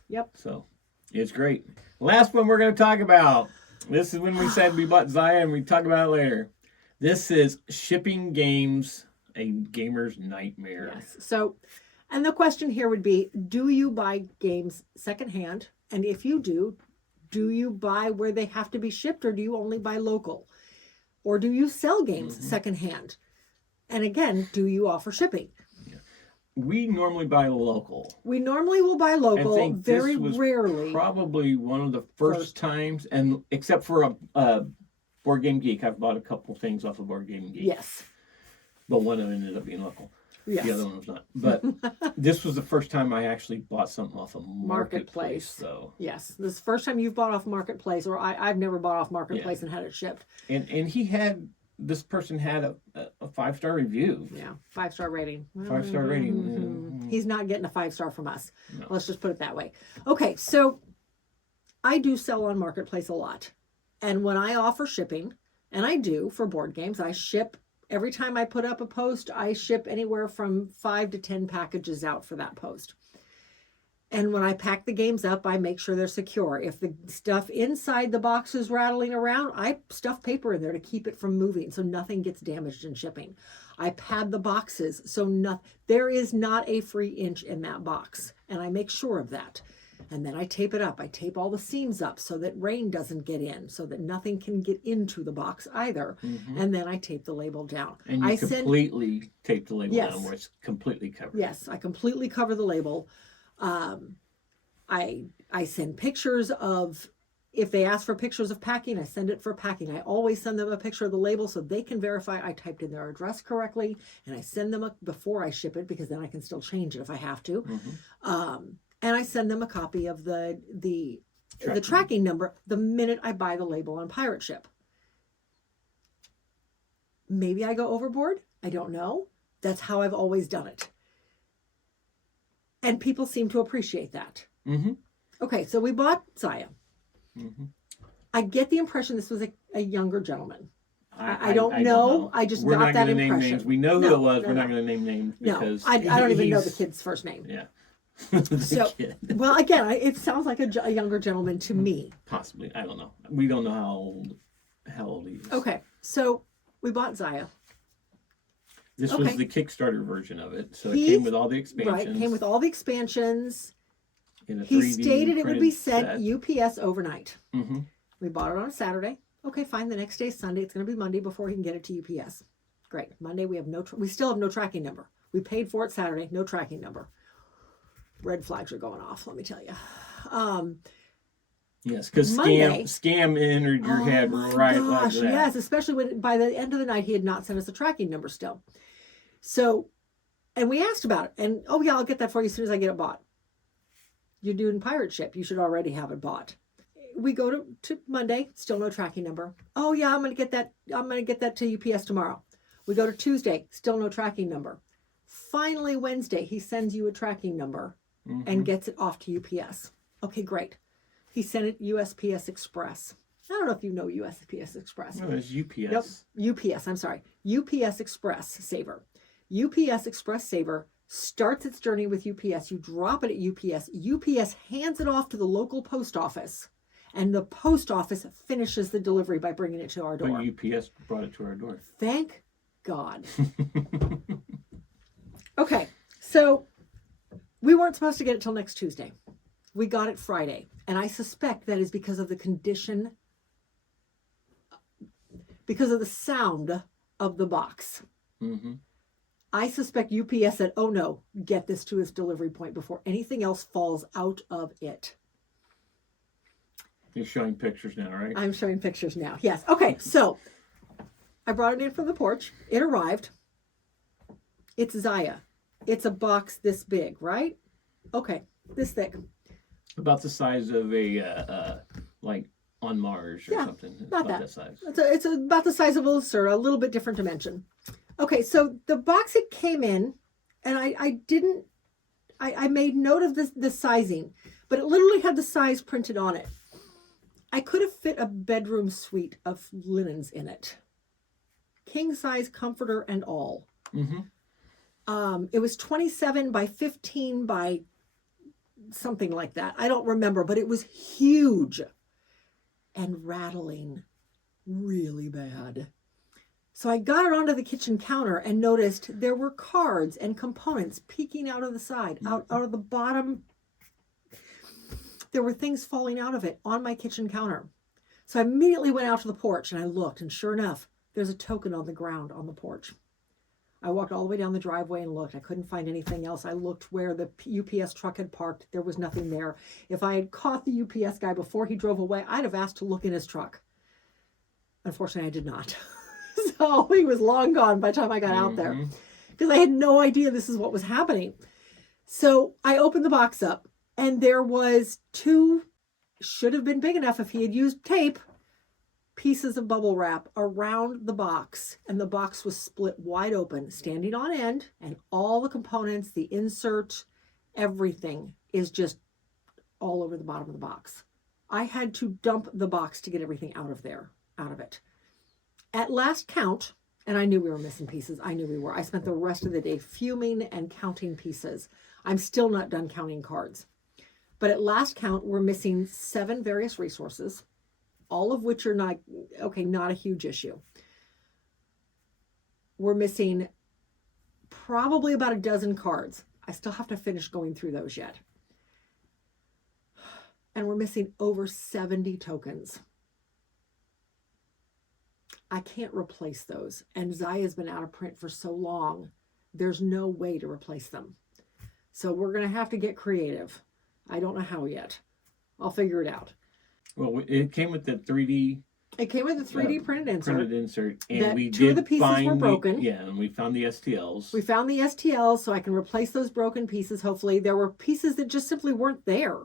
Yep. So it's great. Last one we're going to talk about. This is when we said we bought Zaya, and we talk about it later. This is shipping games, a gamer's nightmare. Yes. So, and the question here would be, do you buy games secondhand? And if you do you buy where they have to be shipped, or do you only buy local? Or do you sell games secondhand? And again, do you offer shipping? We normally buy local. We normally will buy local, I think very this was rarely. Probably one of the first times, and except for a Board Game Geek, I've bought a couple things off of Board Game Geek. Yes. But one of them ended up being local. Yes. The other one was not. But this was the first time I actually bought something off of Marketplace. So yes, this is the first time you've bought off Marketplace, or I've never bought off Marketplace and had it shipped. And this person had a 5-star review. Yeah, 5-star rating. 5-star rating. He's not getting a 5-star from us. No. Let's just put it that way. Okay, so I do sell on Marketplace a lot. And when I offer shipping, and I do for board games, I ship, every time I put up a post, I ship anywhere from 5 to 10 packages out for that post. And when I pack the games up, I make sure they're secure. If the stuff inside the box is rattling around, I stuff paper in there to keep it from moving so nothing gets damaged in shipping. I pad the boxes so there is not a free inch in that box. And I make sure of that. And then I tape it up. I tape all the seams up so that rain doesn't get in, so that nothing can get into the box either. And then I tape the label down. And you completely tape the label down where it's completely covered. Yes, I completely cover the label. I send pictures of, if they ask for pictures of packing, I send it for packing. I always send them a picture of the label so they can verify I typed in their address correctly, and I send them before I ship it, because then I can still change it if I have to. And I send them a copy of the tracking number the minute I buy the label on Pirate Ship. Maybe I go overboard. I don't know. That's how I've always done it. And people seem to appreciate that. Okay, so we bought Zaya. I get the impression this was a younger gentleman. I don't know. I just got that impression. Name names. We know who it was. We're not going to name names because I don't even know the kid's first name. Yeah. Well, again, it sounds like a younger gentleman to me. Possibly. I don't know. We don't know how old he is. Okay, so we bought Zaya. This was the Kickstarter version of it, so it came with all the expansions. Right, came with all the expansions. In a 3D he stated it would be set UPS overnight. We bought it on a Saturday. Okay, fine. The next day is Sunday. It's going to be Monday before he can get it to UPS. Great. Monday we have we still have no tracking number. We paid for it Saturday, no tracking number. Red flags are going off, let me tell you. Yes, because scam entered your head right like that. Yes, especially when by the end of the night he had not sent us a tracking number still. So, and we asked about it, and I'll get that for you as soon as I get it bought. You're doing Pirate Ship, you should already have it bought. We go to Monday, still no tracking number. Oh yeah, I'm gonna get that to UPS tomorrow. We go to Tuesday, still no tracking number. Finally Wednesday, he sends you a tracking number and gets it off to UPS. Okay, great. He sent it USPS Express. I don't know if you know USPS Express. No, it's UPS. Nope, UPS, I'm sorry. UPS Express Saver. UPS Express Saver starts its journey with UPS. You drop it at UPS. UPS hands it off to the local post office. And the post office finishes the delivery by bringing it to our door. But UPS brought it to our door. Thank God. Okay, so we weren't supposed to get it till next Tuesday. We got it Friday. And I suspect that is because of the condition, because of the sound of the box. I suspect UPS said, oh no, get this to its delivery point before anything else falls out of it. You're showing pictures now, right? I'm showing pictures now. Yes. Okay. So I brought it in from the porch. It arrived. It's Zaya. It's a box this big, right? Okay. This thick. About the size of a, like on Mars or something. It's about that size. It's about the size of a Lucera, a little bit different dimension. Okay. So the box it came in And I made note of the sizing, but it literally had the size printed on it. I could have fit a bedroom suite of linens in it. King size comforter and all. Mm-hmm. It was 27 by 15 by something like that. I don't remember, but it was huge and rattling really bad. So I got it onto the kitchen counter and noticed there were cards and components peeking out of the side, out of the bottom. There were things falling out of it on my kitchen counter. So I immediately went out to the porch and I looked, and sure enough, there's a token on the ground on the porch. I walked all the way down the driveway and looked. I couldn't find anything else. I looked where the UPS truck had parked. There was nothing there. If I had caught the UPS guy before he drove away, I'd have asked to look in his truck. Unfortunately, I did not. So he was long gone by the time I got out there, because I had no idea this is what was happening. So I opened the box up, and there was 2, should have been big enough if he had used tape, pieces of bubble wrap around the box, and the box was split wide open, standing on end, and all the components, the insert, everything is just all over the bottom of the box. I had to dump the box to get everything out of it. At last count, and I knew we were missing pieces. I knew we were. I spent the rest of the day fuming and counting pieces. I'm still not done counting cards. But at last count, we're missing 7 various resources, all of which are not a huge issue. We're missing probably about a dozen cards. I still have to finish going through those yet. And we're missing over 70 tokens. I can't replace those. And Zaya's been out of print for so long, there's no way to replace them. So we're going to have to get creative. I don't know how yet. I'll figure it out. Well, it came with the 3D. It came with the 3D printed insert. And we 2 of the pieces were broken. And we found the STLs. We found the STLs, so I can replace those broken pieces, hopefully. There were pieces that just simply weren't there.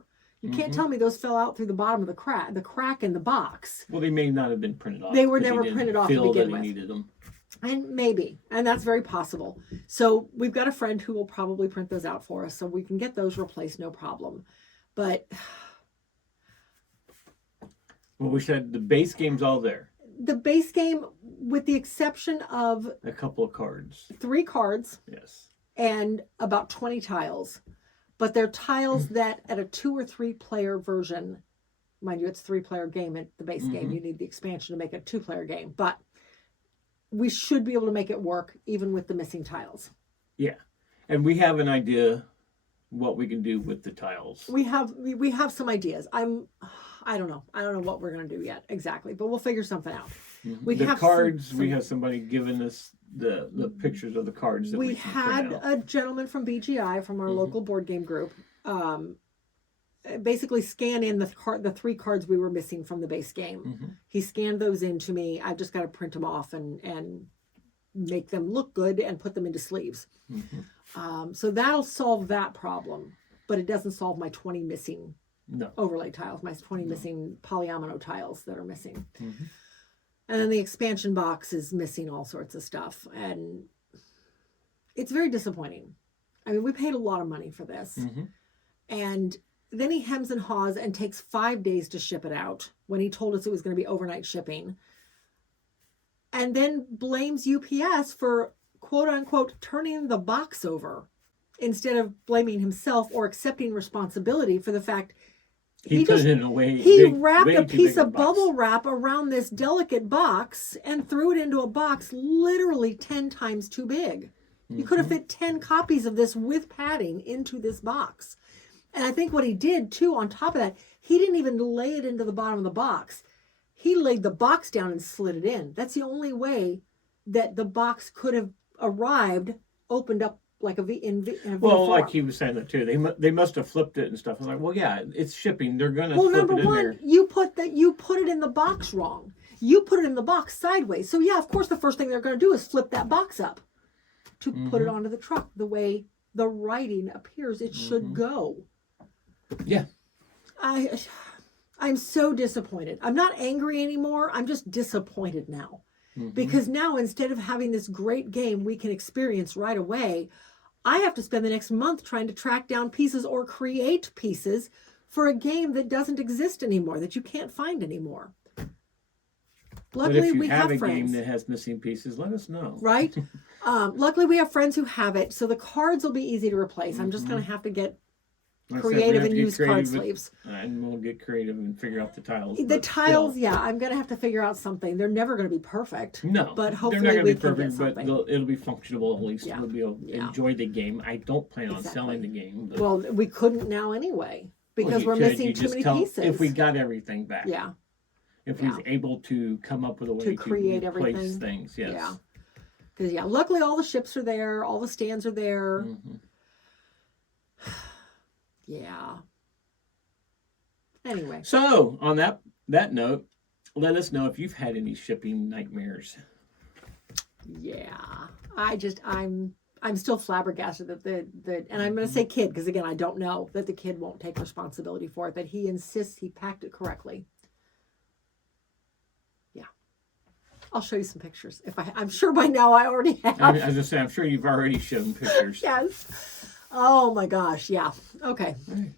You can't tell me those fell out through the bottom of the crack in the box. Well, they may not have been printed off. They were never printed off to begin with. Needed them. And maybe, and that's very possible. So we've got a friend who will probably print those out for us, so we can get those replaced, no problem. But well, we said the base game's all there. The base game, with the exception of a couple of cards. 3 cards. Yes. And about 20 tiles. But they're tiles that at a 2 or 3 player version, mind you, it's a 3-player game at the base game. You need the expansion to make it a 2-player game. But we should be able to make it work even with the missing tiles. Yeah. And we have an idea what we can do with the tiles. We have some ideas. I don't know. I don't know what we're going to do yet exactly, but we'll figure something out. We have somebody giving us the pictures of the cards that we had a gentleman from BGI, from our local board game group, basically scan in the 3 cards we were missing from the base game. He scanned those in to me. I've just got to print them off and make them look good and put them into sleeves. So that'll solve that problem, but it doesn't solve my 20 missing overlay tiles, my 20 missing polyomino tiles that are missing. And then the expansion box is missing all sorts of stuff. And it's very disappointing. I mean, we paid a lot of money for this. And then he hems and haws and takes 5 days to ship it out when he told us it was going to be overnight shipping. And then blames UPS for, quote unquote, turning the box over instead of blaming himself or accepting responsibility for the fact he wrapped a piece of bubble wrap around this delicate box and threw it into a box literally 10 times too big. You could have fit 10 copies of this with padding into this box. And I think what he did too, on top of that, he didn't even lay it into the bottom of the box. He laid the box down and slid it in. That's the only way that the box could have arrived, opened up like a V in a well, form. like he was saying that too. They must have flipped it and stuff. I was like, well, yeah, it's shipping. They're gonna. Well, flip number it in one, there. you put it in the box wrong. You put it in the box sideways. So yeah, of course, the first thing they're going to do is flip that box up to put it onto the truck the way the writing appears it should go. Yeah. I'm so disappointed. I'm not angry anymore. I'm just disappointed now. Because now, instead of having this great game we can experience right away, I have to spend the next month trying to track down pieces or create pieces for a game that doesn't exist anymore, that you can't find anymore. Luckily, we have a friends. Game that has missing pieces, let us know. Right? Luckily, we have friends who have it, so the cards will be easy to replace. I'm just going to have to get creative and use card sleeves. And we'll get creative and figure out the tiles. The tiles, yeah, I'm going to have to figure out something. They're never going to be perfect. No, but hopefully they're not we be perfect, can get something. But it'll be functional at least. We'll be able to enjoy the game. I don't plan on selling the game. But... Well, we couldn't now anyway because we're missing too many pieces. If we got everything back. Yeah. If he's able to come up with a way to create replace things, yes. Yeah. Because, luckily all the ships are there. All the stands are there. Mm-hmm. Yeah. Anyway. So, on that note, let us know if you've had any shipping nightmares. Yeah. I'm still flabbergasted that and I'm going to say kid, because again, I don't know that the kid won't take responsibility for it, that he insists he packed it correctly. I'll show you some pictures. I'm sure by now I already have. As I say, I'm sure you've already shown pictures. Yes. Oh my gosh. Yeah. Okay. Right.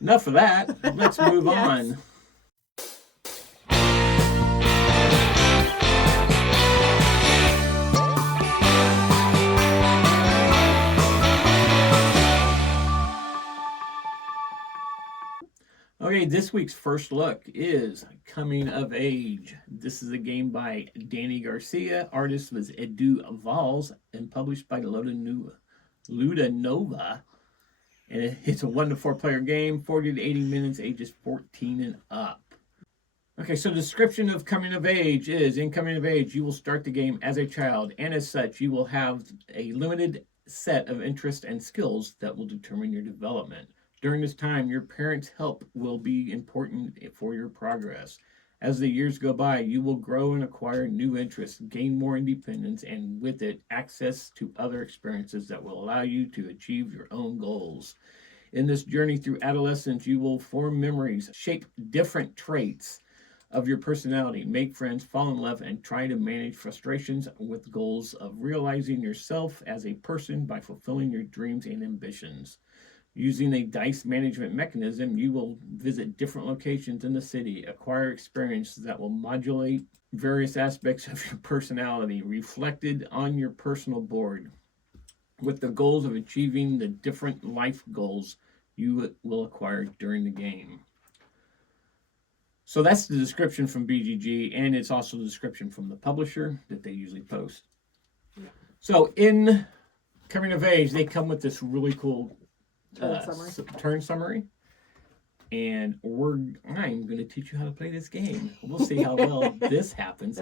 Enough of that. Let's move on. Okay, this week's first look is Coming of Age. This is a game by Danny Garcia. Artist was Edu Valls and published by Luda Nova. And it's a 1 to 4 player game, 40 to 80 minutes, ages 14 and up. Okay, so the description of Coming of Age is, in Coming of Age, you will start the game as a child, and as such, you will have a limited set of interests and skills that will determine your development. During this time, your parents' help will be important for your progress. As the years go by, you will grow and acquire new interests, gain more independence, and with it, access to other experiences that will allow you to achieve your own goals. In this journey through adolescence, you will form memories, shape different traits of your personality, make friends, fall in love, and try to manage frustrations with goals of realizing yourself as a person by fulfilling your dreams and ambitions. Using a dice management mechanism, you will visit different locations in the city, acquire experiences that will modulate various aspects of your personality, reflected on your personal board, with the goals of achieving the different life goals you will acquire during the game. So that's the description from BGG, and it's also the description from the publisher that they usually post. So in Coming of Age, they come with this really cool turn summary, and I'm going to teach you how to play this game. We'll see how well this happens.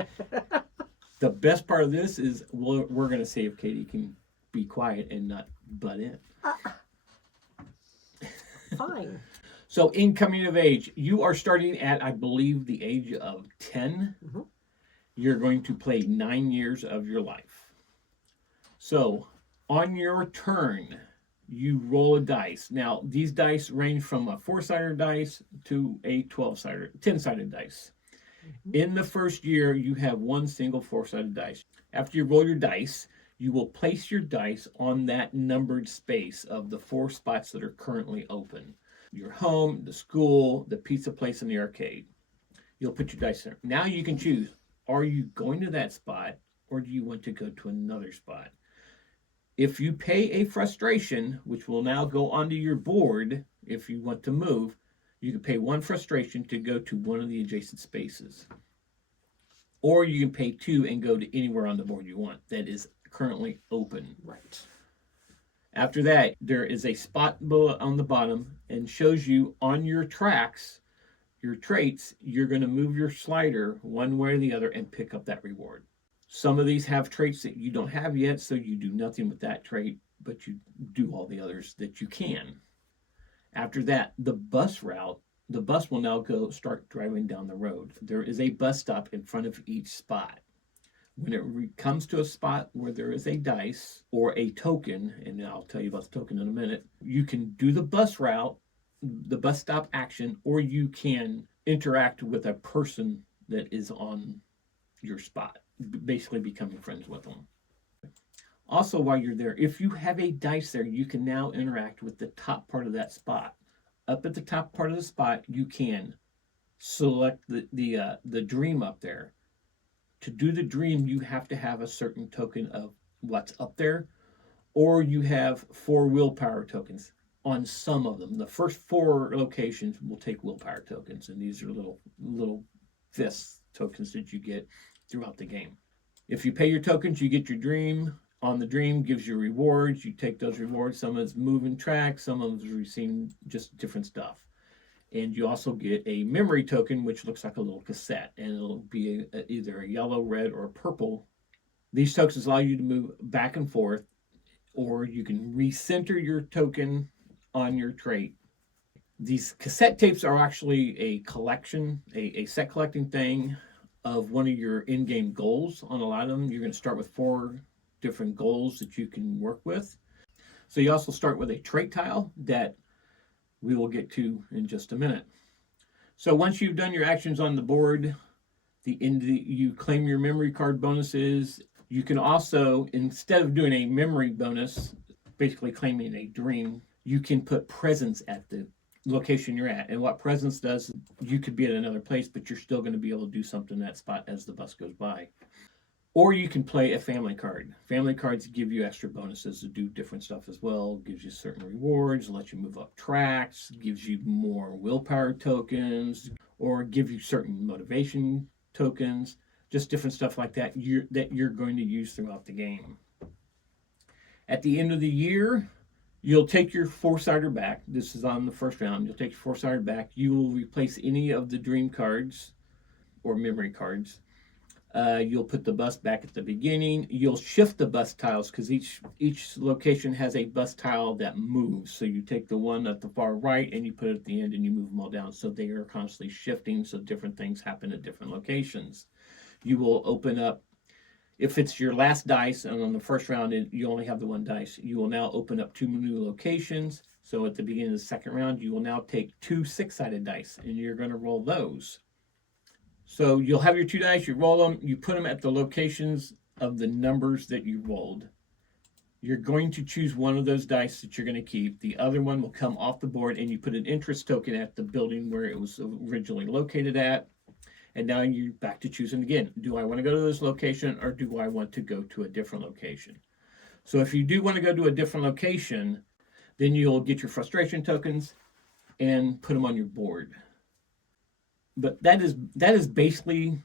The best part of this is we're going to see if Katy can be quiet and not butt in. Fine. So in Coming of Age, you are starting at, I believe, the age of 10. Mm-hmm. You're going to play 9 years of your life. So on your turn, you roll a dice. Now, these dice range from a 4-sided dice to a 10-sided dice. Mm-hmm. In the first year, you have one single 4-sided dice. After you roll your dice, you will place your dice on that numbered space of the 4 spots that are currently open. Your home, the school, the pizza place, and the arcade. You'll put your dice there. Now you can choose, are you going to that spot, or do you want to go to another spot? If you pay a frustration, which will now go onto your board, if you want to move, you can pay 1 frustration to go to one of the adjacent spaces. Or you can pay 2 and go to anywhere on the board you want that is currently open. Right. After that, there is a spot on the bottom and shows you on your tracks, your traits, you're going to move your slider one way or the other and pick up that reward. Some of these have traits that you don't have yet, so you do nothing with that trait, but you do all the others that you can. After that, the bus will now start driving down the road. There is a bus stop in front of each spot. When it comes to a spot where there is a dice or a token, and I'll tell you about the token in a minute, you can do the bus route, the bus stop action, or you can interact with a person that is on your spot, basically becoming friends with them. Also, while you're there, if you have a dice there, you can now interact with the top part of that spot. Up at the top part of the spot, you can select the dream up there. To do the dream, you have to have a certain token of what's up there, or you have 4 willpower tokens on some of them. The first 4 locations will take willpower tokens, and these are little fists tokens that you get throughout the game. If you pay your tokens, you get your dream. On the dream gives you rewards. You take those rewards. Some of it's moving tracks, some of it's receiving just different stuff. And you also get a memory token, which looks like a little cassette, and it'll be either a yellow, red, or purple. These tokens allow you to move back and forth, or you can recenter your token on your trait. These cassette tapes are actually a collection, a set collecting thing of one of your in-game goals. On a lot of them, you're going to start with 4 different goals that you can work with. So you also start with a trait tile that we will get to in just a minute. So once you've done your actions on the board, you claim your memory card bonuses. You can also, instead of doing a memory bonus, basically claiming a dream, you can put presents at the location you're at. And what presents does, you could be at another place, but you're still going to be able to do something in that spot as the bus goes by. Or you can play a family card. Family cards give you extra bonuses to do different stuff as well. Gives you certain rewards, lets you move up tracks, gives you more willpower tokens, or give you certain motivation tokens, just different stuff like that you're going to use throughout the game. At the end of the year, you'll take your 4-sider back. This is on the first round. You'll take your 4-sider back. You will replace any of the dream cards or memory cards. You'll put the bus back at the beginning. You'll shift the bus tiles because each location has a bus tile that moves. So you take the one at the far right and you put it at the end and you move them all down. So they are constantly shifting, so different things happen at different locations. You will open up, if it's your last dice, and on the first round you only have the 1 dice, you will now open up 2 new locations. So at the beginning of the second round, you will now take 2 6-sided dice and you're going to roll those. So you'll have your 2 dice, you roll them, you put them at the locations of the numbers that you rolled. You're going to choose one of those dice that you're going to keep. The other one will come off the board, and you put an interest token at the building where it was originally located at. And now you're back to choosing again. Do I want to go to this location, or do I want to go to a different location? So if you do want to go to a different location, then you'll get your frustration tokens and put them on your board. But that is basically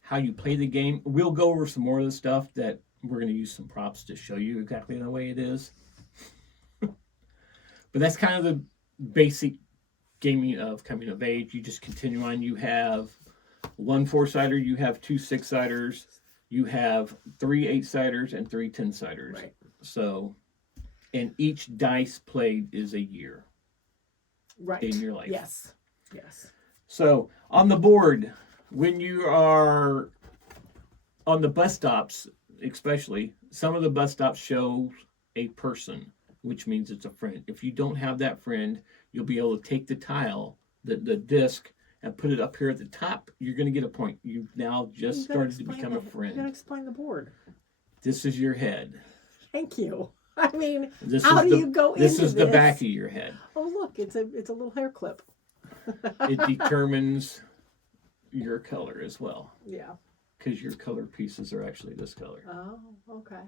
how you play the game. We'll go over some more of the stuff that we're going to use some props to show you exactly the way it is. But that's kind of the basic gaming of coming of age. You just continue on. You have 1 4-sider, you have 2 6-siders, you have 3 8-siders, and 3 10-siders. Right. So, and each dice played is a year. Right. In your life. Yes. So on the board, when you are on the bus stops, especially, some of the bus stops show a person, which means it's a friend. If you don't have that friend, you'll be able to take the tile, the disc, and put it up here at the top. You're going to get a point. You've now just started to become a friend. You got to explain the board. This is your head. Thank you. I mean, how do you go into this? This is the back of your head. Oh, look, it's a little hair clip. It determines your color as well. Yeah. Because your color pieces are actually this color. Oh, okay.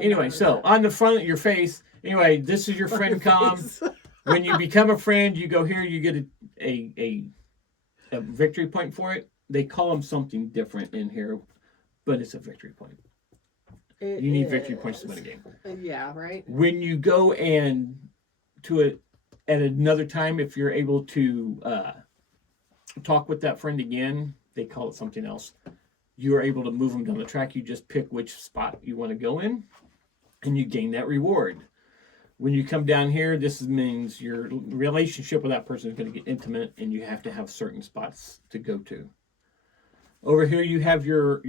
Anyway, so on the front of your face, this is your friend com. When you become a friend, you go here, you get a victory point for it. They call them something different in here, but it's a victory point. You need victory points to win a game. Yeah, right. When you go and at another time, if you're able to talk with that friend again, they call it something else. You are able to move them down the track. You just pick which spot you want to go in, and you gain that reward. When you come down here, this means your relationship with that person is going to get intimate, and you have to have certain spots to go to. Over here, you have your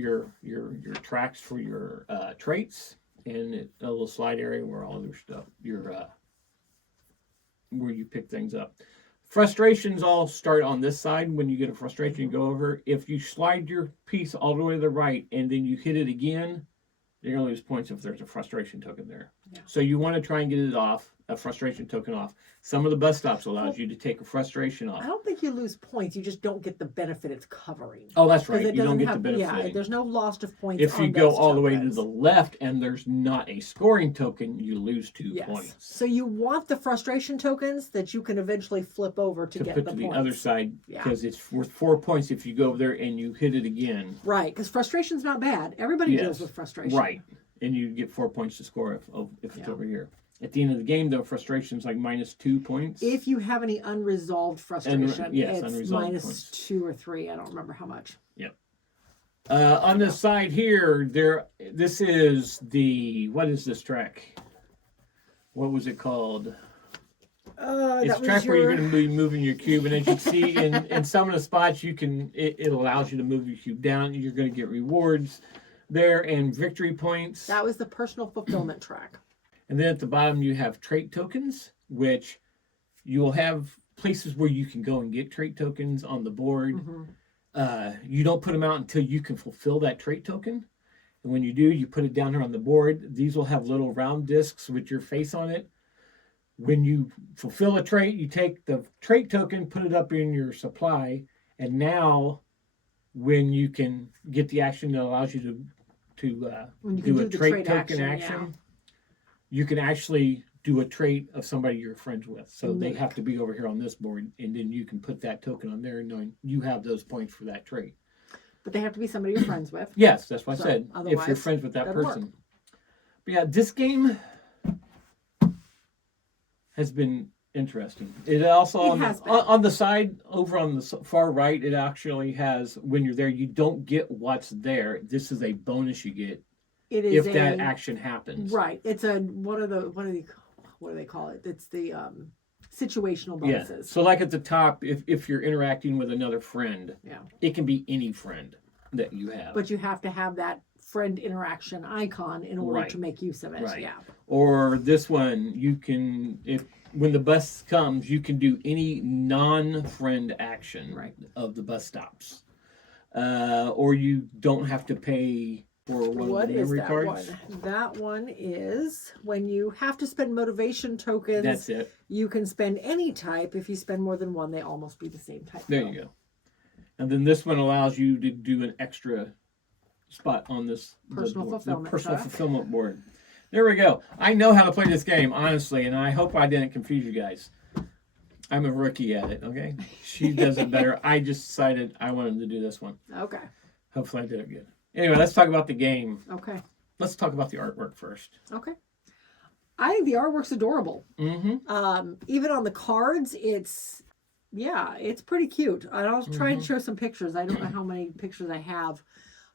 tracks for your traits, and a little slide area where all your stuff, where you pick things up. Frustrations all start on this side. When you get a frustration, you go over. If you slide your piece all the way to the right and then you hit it again, You're going to lose points if there's a frustration token there. Yeah. So you want to try and get it off, a frustration token off. Some of the bus stops allows you to take a frustration off. I don't think you lose points. You just don't get the benefit it's covering. Oh, that's right. You don't get the benefit. Yeah, there's no loss of points. If you go all the way to the left and there's not a scoring token, you lose 2 points. So you want the frustration tokens that you can eventually flip over to get put the to points. The other side, because it's worth 4 points if you go over there and you hit it again. Right, because frustration's not bad. Everybody deals with frustration. Right, and you get 4 points to score if it's over here. At the end of the game, though, frustration's like -2 points. If you have any unresolved frustration, it's unresolved -2 or 3. I don't remember how much. Yep. On the side here, this is the, what is this track? What was it called? It's a track where you're going to be moving your cube, and as you can see in some of the spots, it allows you to move your cube down. You're going to get rewards there and victory points. That was the personal fulfillment track. And then at the bottom, you have trait tokens, which you'll have places where you can go and get trait tokens on the board. Mm-hmm. You don't put them out until you can fulfill that trait token. And when you do, you put it down here on the board. These will have little round discs with your face on it. When you fulfill a trait, you take the trait token, put it up in your supply, and now when you can get the action that allows you to do a trait token action, you can actually do a trait of somebody you're friends with. So they have to be over here on this board, and then you can put that token on there, knowing you have those points for that trait. But they have to be somebody you're friends with. Yes, that's what I said. If you're friends with that person. But yeah, this game has been interesting. It also on the side over on the far right, it actually has, when you're there, you don't get what's there. This is a bonus you get. It is if that action happens. Right. It's what do they call it? It's the situational bonuses. Yeah. So like at the top, if you're interacting with another friend, it can be any friend that you have. But you have to have that friend interaction icon in order to make use of it. Right. Yeah. Or this one, you can, when the bus comes, you can do any non-friend action of the bus stops. Or you don't have to pay for one of the memory cards. That one is when you have to spend motivation tokens. That's it. You can spend any type. If you spend more than one, they almost be the same type. There you go. And then this one allows you to do an extra spot on this personal fulfillment board. There we go. I know how to play this game, honestly, and I hope I didn't confuse you guys. I'm a rookie at it, okay? She does it better. I just decided I wanted to do this one. Okay. Hopefully I did it good. Anyway, let's talk about the game. Okay. Let's talk about the artwork first. Okay. I think the artwork's adorable. Mm-hmm. Even on the cards, it's pretty cute. I'll try and show some pictures. I don't know how many pictures I have.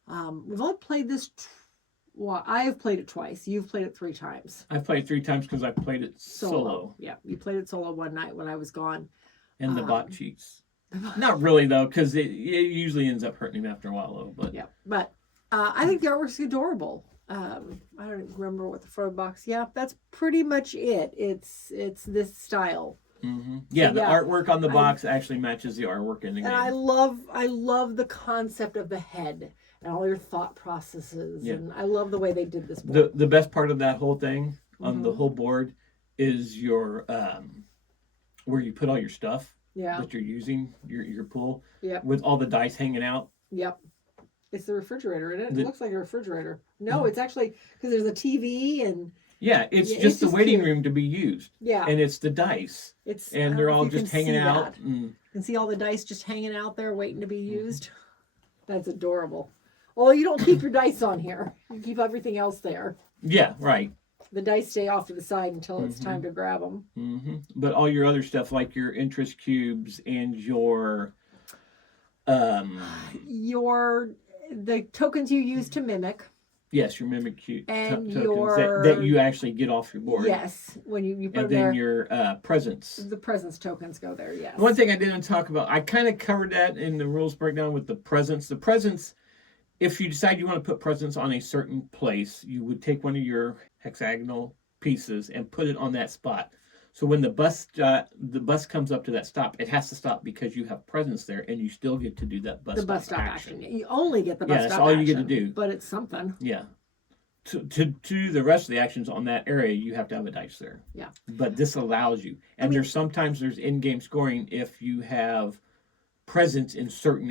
We've only played this. I have played it twice. You've played it 3 times. I've played it 3 times because I played it solo. Yeah, you played it solo one night when I was gone. And the bot cheats. Not really though, because it usually ends up hurting him after a while though. But yeah, but I think the artwork's adorable. I don't remember what the front box. Yeah, that's pretty much it. It's this style. Mm-hmm. Yeah, the artwork on the box actually matches the artwork in the game. And I love the concept of the head and all your thought processes. Yeah. And I love the way they did this board. The best part of that whole thing on the whole board is your where you put all your stuff that you're using, your pool, with all the dice hanging out. Yep. It's the refrigerator, isn't it? It looks like a refrigerator. No, it's actually, because there's a TV and... Yeah, it's just the waiting room to be used. Yeah. And it's the dice. And they're all just hanging out. You can see all the dice just hanging out there waiting to be used. That's adorable. Well, you don't keep your dice on here. You keep everything else there. Yeah, right. The dice stay off to the side until it's time to grab them. Mm-hmm. But all your other stuff, like your interest cubes and your... the tokens you use to mimic. Yes, your mimic and tokens that you actually get off your board. Yes, when you put and then your presents. The presents tokens go there. Yes. One thing I didn't talk about, I kind of covered that in the rules breakdown with the presents. The presents, if you decide you want to put presents on a certain place, you would take one of your hexagonal pieces and put it on that spot. So when the bus comes up to that stop, it has to stop because you have presents there, and you still get to do that bus stop action. You only get the bus stop action. that's all you get to do. But it's something. Yeah. to do the rest of the actions on that area, you have to have a dice there. Yeah. But this allows you. And there's in-game scoring if you have presence in certain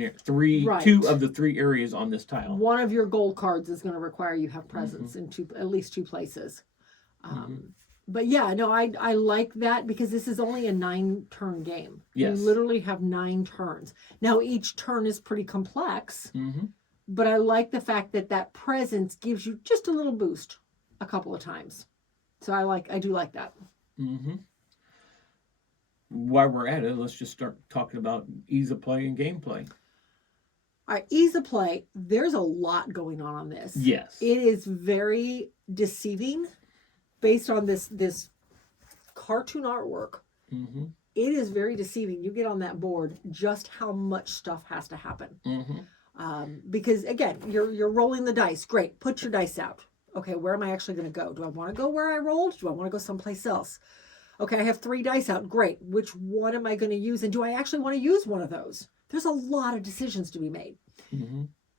two of the 3 areas on this tile. One of your gold cards is going to require you have presence in at least 2 places. But yeah, no, I like that because this is only a 9-turn game. Yes. You literally have 9 turns. Now each turn is pretty complex, but I like the fact that presence gives you just a little boost a couple of times. So I do like that. While we're at it, let's just start talking about ease of play and gameplay. All right, ease of play. There's a lot going on this. Yes. It is very deceiving based on this cartoon artwork. It is very deceiving. You get on that board, just how much stuff has to happen. Because again, you're rolling the dice. Great, put your dice out. Okay, where am I actually going to go? Do I want to go where I rolled? Do I want to go someplace else? Okay, I have 3 dice out. Great. Which one am I going to use? And do I actually want to use one of those? There's a lot of decisions to be made.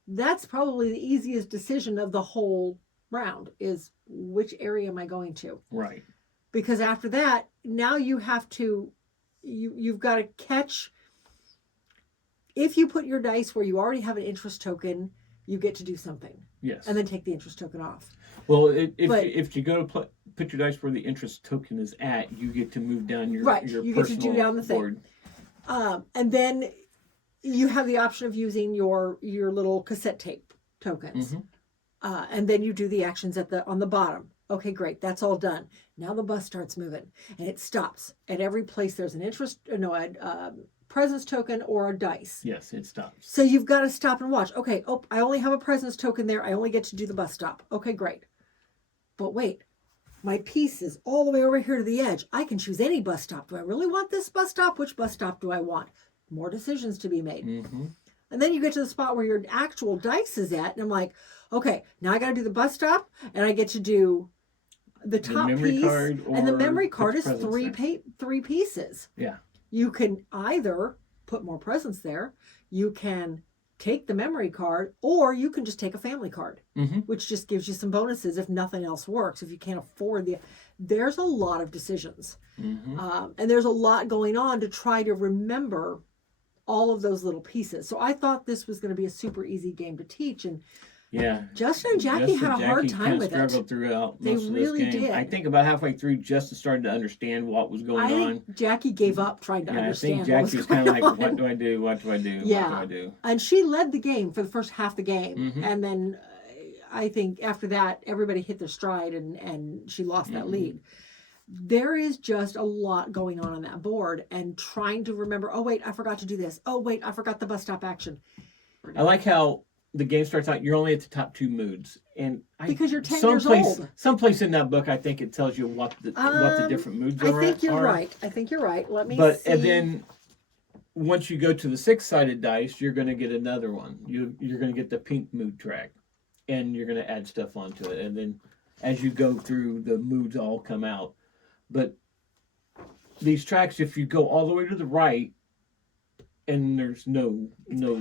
That's probably the easiest decision of the whole round is which area am I going to? Right. Because after that, now you have to, you've got to catch. If you put your dice where you already have an interest token, you get to do something. Yes. And then take the interest token off. Well, if you go to put your dice where the interest token is at, you get to move down your you get to do down the board. Thing. And then you have the option of using your little cassette tape tokens. And then you do the actions on the bottom. Okay, great. That's all done. Now the bus starts moving and it stops. At every place there's an presence token or a dice. Yes, it stops. So you've got to stop and watch. Okay, I only have a presence token there. I only get to do the bus stop. Okay, great. But wait, my piece is all the way over here to the edge. I can choose any bus stop. Do I really want this bus stop? Which bus stop do I want? More decisions to be made. And then you get to the spot where your actual dice is at. And I'm like, okay, now I got to do the bus stop. And I get to do the top piece. And the memory card is 3 pieces. Yeah. You can either put more presents there. You can take the memory card, or you can just take a family card, which just gives you some bonuses if nothing else works. If you can't afford there's a lot of decisions. And there's a lot going on to try to remember all of those little pieces. So I thought this was going to be a super easy game to teach. And yeah, Justin and Jackie had a hard time with it. Struggled throughout they most of really this game. did. I think about halfway through, Justin started to understand what was going on. I think Jackie gave up trying to understand. I think Jackie was kind of like, "What do I do? What do I do? Yeah. What do I do?" And she led the game for the first half the game, and then I think after that, everybody hit their stride, and she lost that lead. There is just a lot going on that board, and trying to remember. Oh wait, I forgot to do this. Oh wait, I forgot the bus stop action. I like how the game starts out, you're only at the top 2 moods, and because you're 10 years old. Someplace in that book, I think it tells you what the different moods are. I think you're right. I think you're right. Let me. see. And then once you go to the 6-sided dice, you're going to get another one. You're going to get the pink mood track, and you're going to add stuff onto it. And then as you go through, the moods all come out. But these tracks, if you go all the way to the right, and there's no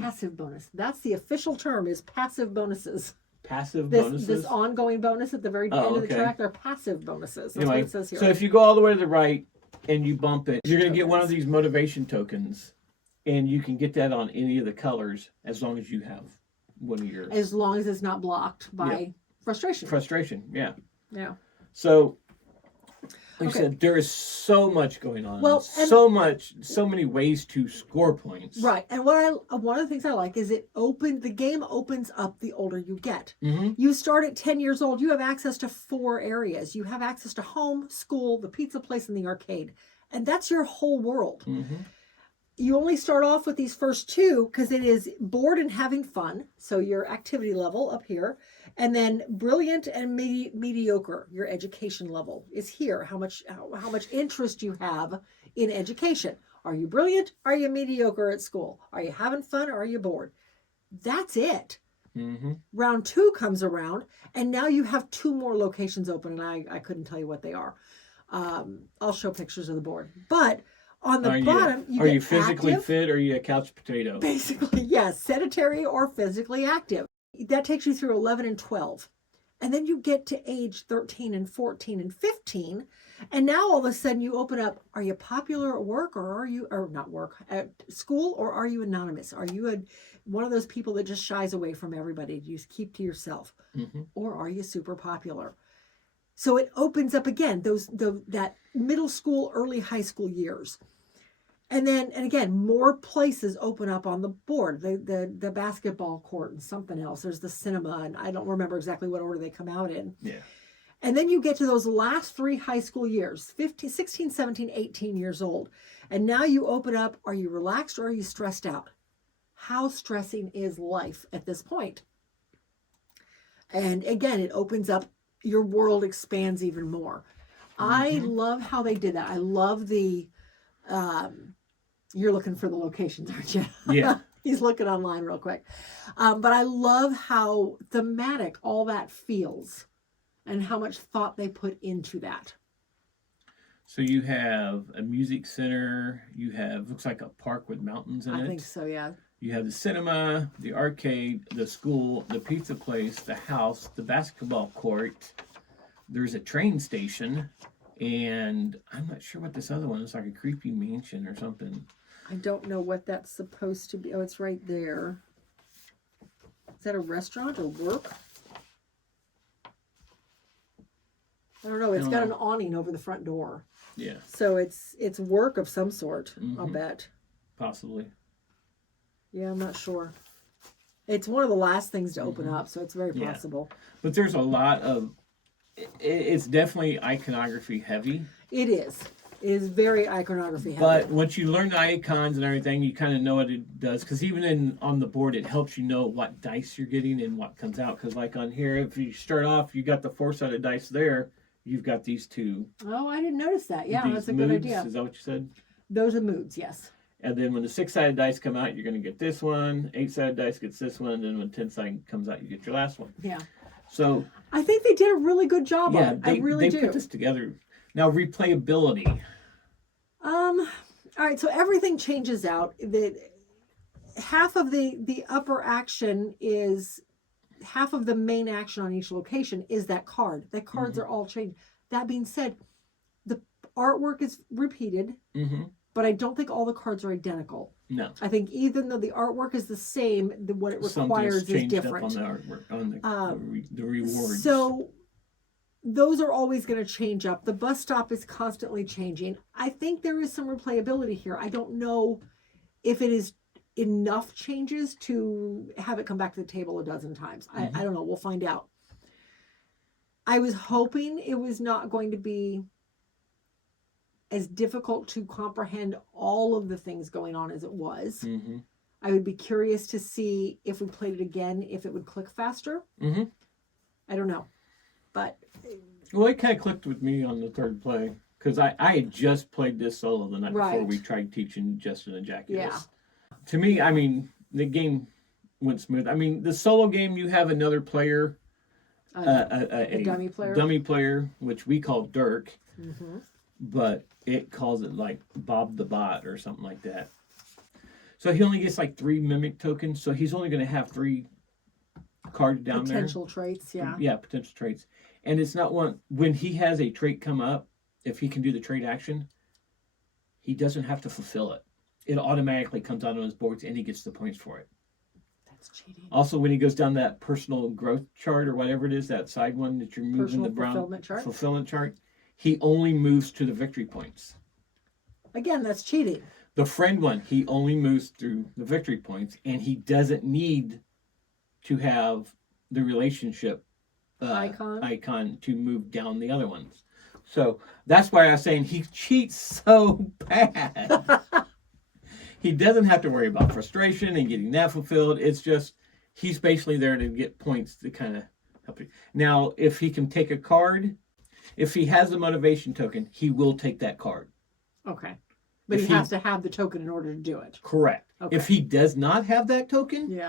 passive bonus. That's the official term, is passive bonuses. Passive bonuses? This ongoing bonus at the very end of the track, they're passive bonuses. That's what it says here. So if you go all the way to the right and you bump it, you're going to get one of these motivation tokens, and you can get that on any of the colors as long as you have one of your... As long as it's not blocked by frustration. Frustration, yeah. Yeah. So... Like I said, there is so much going on. Well, so many ways to score points. Right, and one of the things I like is the game opens up the older you get. You start at 10 years old, you have access to 4 areas. You have access to home, school, the pizza place, and the arcade, and that's your whole world. You only start off with these first 2 because it is bored and having fun. So your activity level up here, and then brilliant and mediocre. Your education level is here. How much interest you have in education. Are you brilliant? Are you mediocre at school? Are you having fun? Or are you bored? That's it. Round 2 comes around, and now you have 2 more locations open, and I couldn't tell you what they are. I'll show pictures of the board, but. On the bottom, are you physically fit, or are you a couch potato? Basically, yes, sedentary or physically active. That takes you through 11 and 12. And then you get to age 13 and 14 and 15. And now all of a sudden you open up, are you popular at work or not work, at school, or are you anonymous? Are you one of those people that just shies away from everybody? You keep to yourself? Mm-hmm. Or are you super popular? So it opens up again, that middle school, early high school years. And again, more places open up on the board. The basketball court and something else. There's the cinema, and I don't remember exactly what order they come out in. Yeah. And then you get to those last 3 high school years, 15, 16, 17, 18 years old. And now you open up, are you relaxed or are you stressed out? How stressing is life at this point? And again, it opens up, your world expands even more. Mm-hmm. I love how they did that. I love the, you're looking for the locations, aren't you? Yeah. He's looking online real quick. But I love how thematic all that feels and how much thought they put into that. So you have a music center, you have, looks like a park with mountains in it. I think so, yeah. You have the cinema, the arcade, the school, the pizza place, the house, the basketball court. There's a train station, and I'm not sure what this other one is, like a creepy mansion or something. I don't know what that's supposed to be. Oh, it's right there. Is that a restaurant or work? I don't know. It's got an awning over the front door. Yeah. So it's work of some sort, Mm-hmm. I'll bet. Possibly. Yeah, I'm not sure. It's one of the last things to open up, so it's very possible. But there's a lot of, it's definitely iconography heavy. It is. It is very iconography heavy. But once you learn the icons and everything, you kind of know what it does. Because even on the board, it helps you know what dice you're getting and what comes out. Because like on here, if you start off, you got the 4-sided dice there. You've got these 2. Oh, I didn't notice that. Yeah, that's a good idea. Is that what you said? Those are moods, yes. And then when the 6-sided dice come out, you're going to get this one. 8-sided dice gets this one. And then when 10-sided comes out, you get your last one. Yeah. So I think they did a really good job on it. I really do. They put this together. Now, replayability. All right, so everything changes out. Half of the upper action is, half of the main action on each location is that card. The cards are all changed. That being said, the artwork is repeated, but I don't think all the cards are identical. No. I think even though the artwork is the same, what it requires is different. Up on the artwork, on the rewards. So those are always going to change up. The bus stop is constantly changing. I think there is some replayability here. I don't know if it is enough changes to have it come back to the table a dozen times. I don't know. We'll find out. I was hoping it was not going to be as difficult to comprehend all of the things going on as it was. I would be curious to see if we played it again, if it would click faster. I don't know. But well, it kind of clicked with me on the third play because I had just played this solo the night before we tried teaching Justin and Jackie this. To me, I mean, the game went smooth. I mean, the solo game, you have another player, a dummy player, which we call Dirk, but it calls it like Bob the Bot or something like that. So he only gets like 3 mimic tokens, so he's only going to have 3 cards down there. Potential traits, yeah. Yeah, potential traits. And it's not one, when he has a trait come up, if he can do the trait action, he doesn't have to fulfill it. It automatically comes out on his boards and he gets the points for it. That's cheating. Also, when he goes down that personal growth chart or whatever it is, that side one that you're moving personal the brown fulfillment chart, he only moves to the victory points. Again, that's cheating. The friend one, he only moves through the victory points and he doesn't need to have the relationship icon to move down the other ones. So that's why I was saying he cheats so bad. He doesn't have to worry about frustration and getting that fulfilled. It's just, he's basically there to get points to kind of help you. Now, if he can take a card, if he has the motivation token, he will take that card. Okay. But he has to have the token in order to do it. Correct. Okay. If he does not have that token,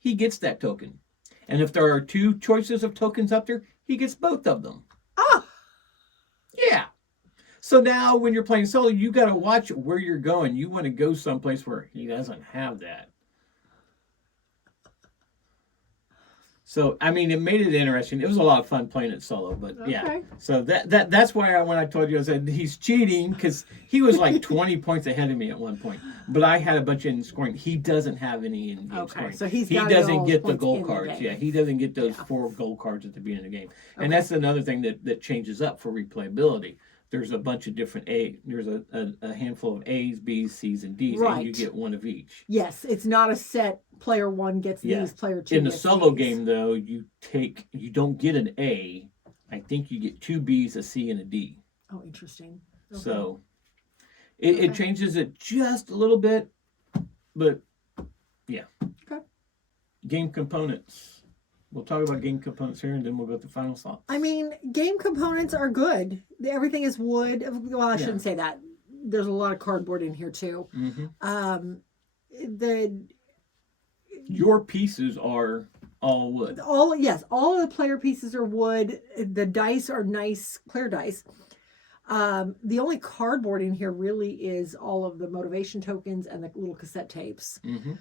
he gets that token. And if there are 2 choices of tokens up there, he gets both of them. Oh! Yeah. So now when you're playing solo, you got to watch where you're going. You want to go someplace where he doesn't have that. So I mean, it made it interesting. It was a lot of fun playing it solo, but Okay. yeah. So that's why when I told you, I said he's cheating because he was like 20 points ahead of me at one point, but I had a bunch in scoring. He doesn't have any in game scoring. So he doesn't get the gold cards. Yeah, he doesn't get those 4 gold cards at the beginning of the game, and that's another thing that changes up for replayability. There's a bunch of different there's a handful of A's, B's, C's, and D's, and you get one of each. Yes, it's not a set. Player 1 gets these. Player 2 in the gets solo these. game though, you don't get an A. I think you get 2 B's, a C, and a D. Oh, interesting. Okay. So it changes it just a little bit, but yeah. Okay. Game components. We'll talk about game components here, and then we'll go to final thoughts. I mean, game components are good. Everything is wood. Well, I shouldn't say that. There's a lot of cardboard in here too. Mm-hmm. Your pieces are all wood. All of the player pieces are wood. The dice are nice, clear dice. The only cardboard in here really is all of the motivation tokens and the little cassette tapes. Mm-hmm.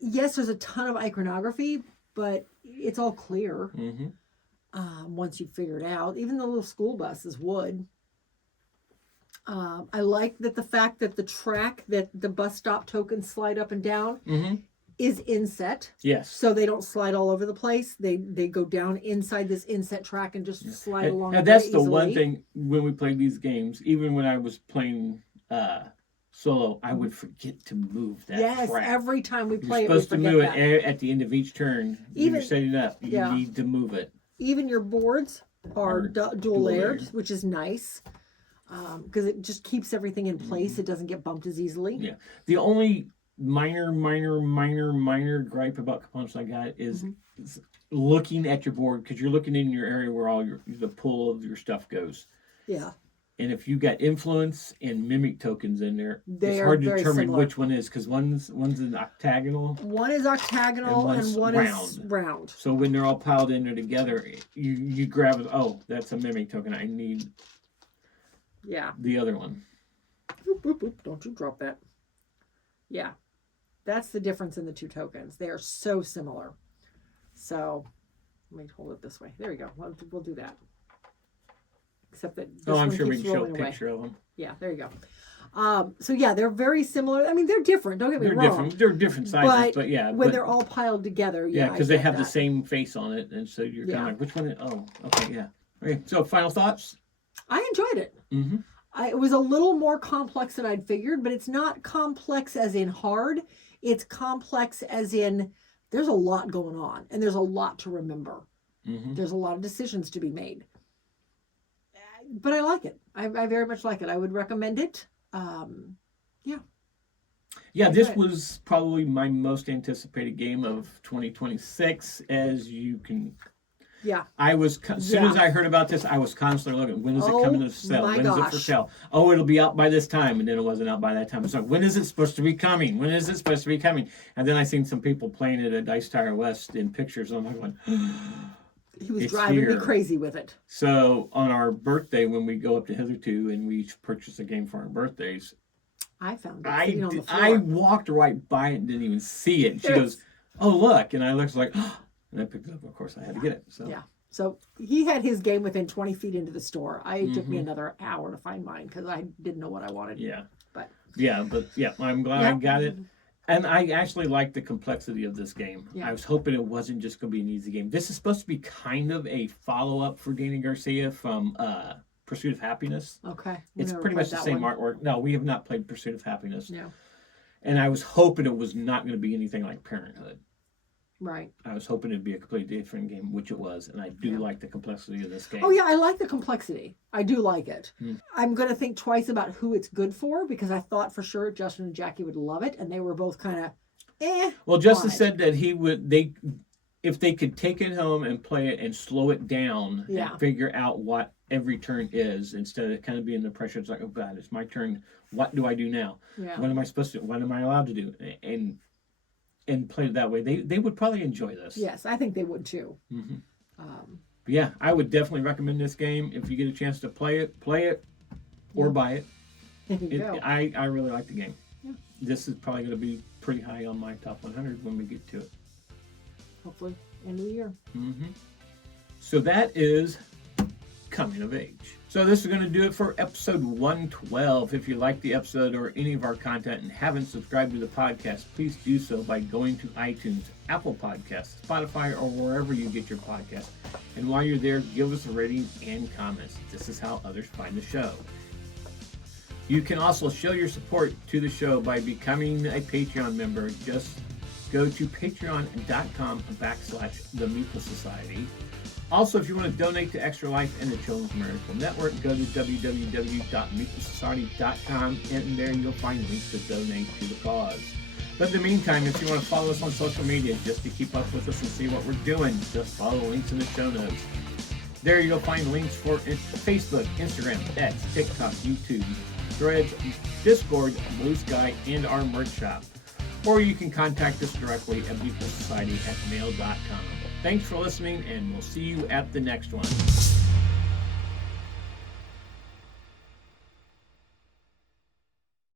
Yes, there's a ton of iconography, but it's all clear. Mm-hmm. Once you figure it out. Even the little school bus is wood. I like that the fact that the track that the bus stop tokens slide up and down is inset. Yes. So they don't slide all over the place. They go down inside this inset track and just slide along. And that's the one thing when we played these games, even when I was playing solo, I would forget to move that track. Yes, every time we play You're supposed to move it at the end of each turn. Even when you're setting up, you need to move it. Even your boards are dual layered, which is nice. Because it just keeps everything in place. It doesn't get bumped as easily. Yeah. The only minor gripe about components I got is looking at your board, because you're looking in your area where all the pull of your stuff goes. Yeah. And if you got influence and mimic tokens in there, it's hard to determine which one is, because one's an octagonal. One is octagonal and one is round. So when they're all piled in there together, you grab it. Oh, that's a mimic token. I need the other one. Boop, boop, boop. Don't you drop that. Yeah. That's the difference in the two tokens. They are so similar. So let me hold it this way. There you go. We'll do that. Except that this I'm one sure we keeps can show a rolling away. picture of them. Yeah, there you go. So yeah, they're very similar. I mean, they're different. Don't get me wrong. They're different sizes, but yeah. When they're all piled together, because they have the same face on it, and so you're kind of like, which one? Oh, okay, yeah. Okay, so final thoughts? I enjoyed it. Mm-hmm. It was a little more complex than I'd figured, but it's not complex as in hard. It's complex as in there's a lot going on, and there's a lot to remember. Mm-hmm. There's a lot of decisions to be made. But I like it. I very much like it. I would recommend it. Yeah, this was probably my most anticipated game of 2026, as you can. Yeah. I was as soon as I heard about this, I was constantly looking. When is it coming to sell? When is it for sale? Oh, it'll be out by this time, and then it wasn't out by that time. It's like, when is it supposed to be coming? When is it supposed to be coming? And then I seen some people playing it at Dice Tower West in pictures, and I'm like, he was driving me crazy with it. So on our birthday, when we go up to Hitherto and we each purchase a game for our birthdays, I found it sitting on the floor. I walked right by it and didn't even see it. And she goes, "Oh, look!" And I looked like, oh. And I picked it up. Of course, I had to get it. So yeah. So he had his game within 20 feet into the store. It took me another hour to find mine because I didn't know what I wanted. Yeah. But I'm glad I got it. And I actually like the complexity of this game. Yeah. I was hoping it wasn't just going to be an easy game. This is supposed to be kind of a follow-up for Danny Garcia from Pursuit of Happiness. Okay. It's pretty much the same artwork. No, we have not played Pursuit of Happiness. No. And I was hoping it was not going to be anything like Parenthood. Right. I was hoping it'd be a completely different game, which it was. And I do like the complexity of this game. Oh, yeah, I like the complexity. I do like it. I'm going to think twice about who it's good for, because I thought for sure Justin and Jackie would love it, and they were both kind of, Well, Justin said that if they could take it home and play it and slow it down and figure out what every turn is, instead of kind of being the pressure. It's like, oh God, it's my turn. What do I do now? Yeah. What am I supposed to do? What am I allowed to do? And play it that way. They would probably enjoy this. Yes, I think they would too. Mm-hmm. Yeah, I would definitely recommend this game. If you get a chance to play it or buy it. I really like the game. Yeah. This is probably going to be pretty high on my top 100 when we get to it. hopefully end of the year. Mm-hmm. So that is coming of age. So this is going to do it for episode 112. If you like the episode or any of our content and haven't subscribed to the podcast, please do so by going to iTunes, Apple Podcasts, Spotify, or wherever you get your podcasts. And while you're there, give us a rating and comments. This is how others find the show. You can also show your support to the show by becoming a Patreon member. Just go to patreon.com/The Meeople Society. Also, if you want to donate to Extra Life and the Children's Miracle Network, go to www.meeoplesociety.com, and there you'll find links to donate to the cause. But in the meantime, if you want to follow us on social media just to keep up with us and see what we're doing, just follow the links in the show notes. There you'll find links for Facebook, Instagram, X, TikTok, YouTube, Threads, Discord, Blue Sky, and our merch shop. Or you can contact us directly at meeoplesociety@mail.com. Thanks for listening, and we'll see you at the next one.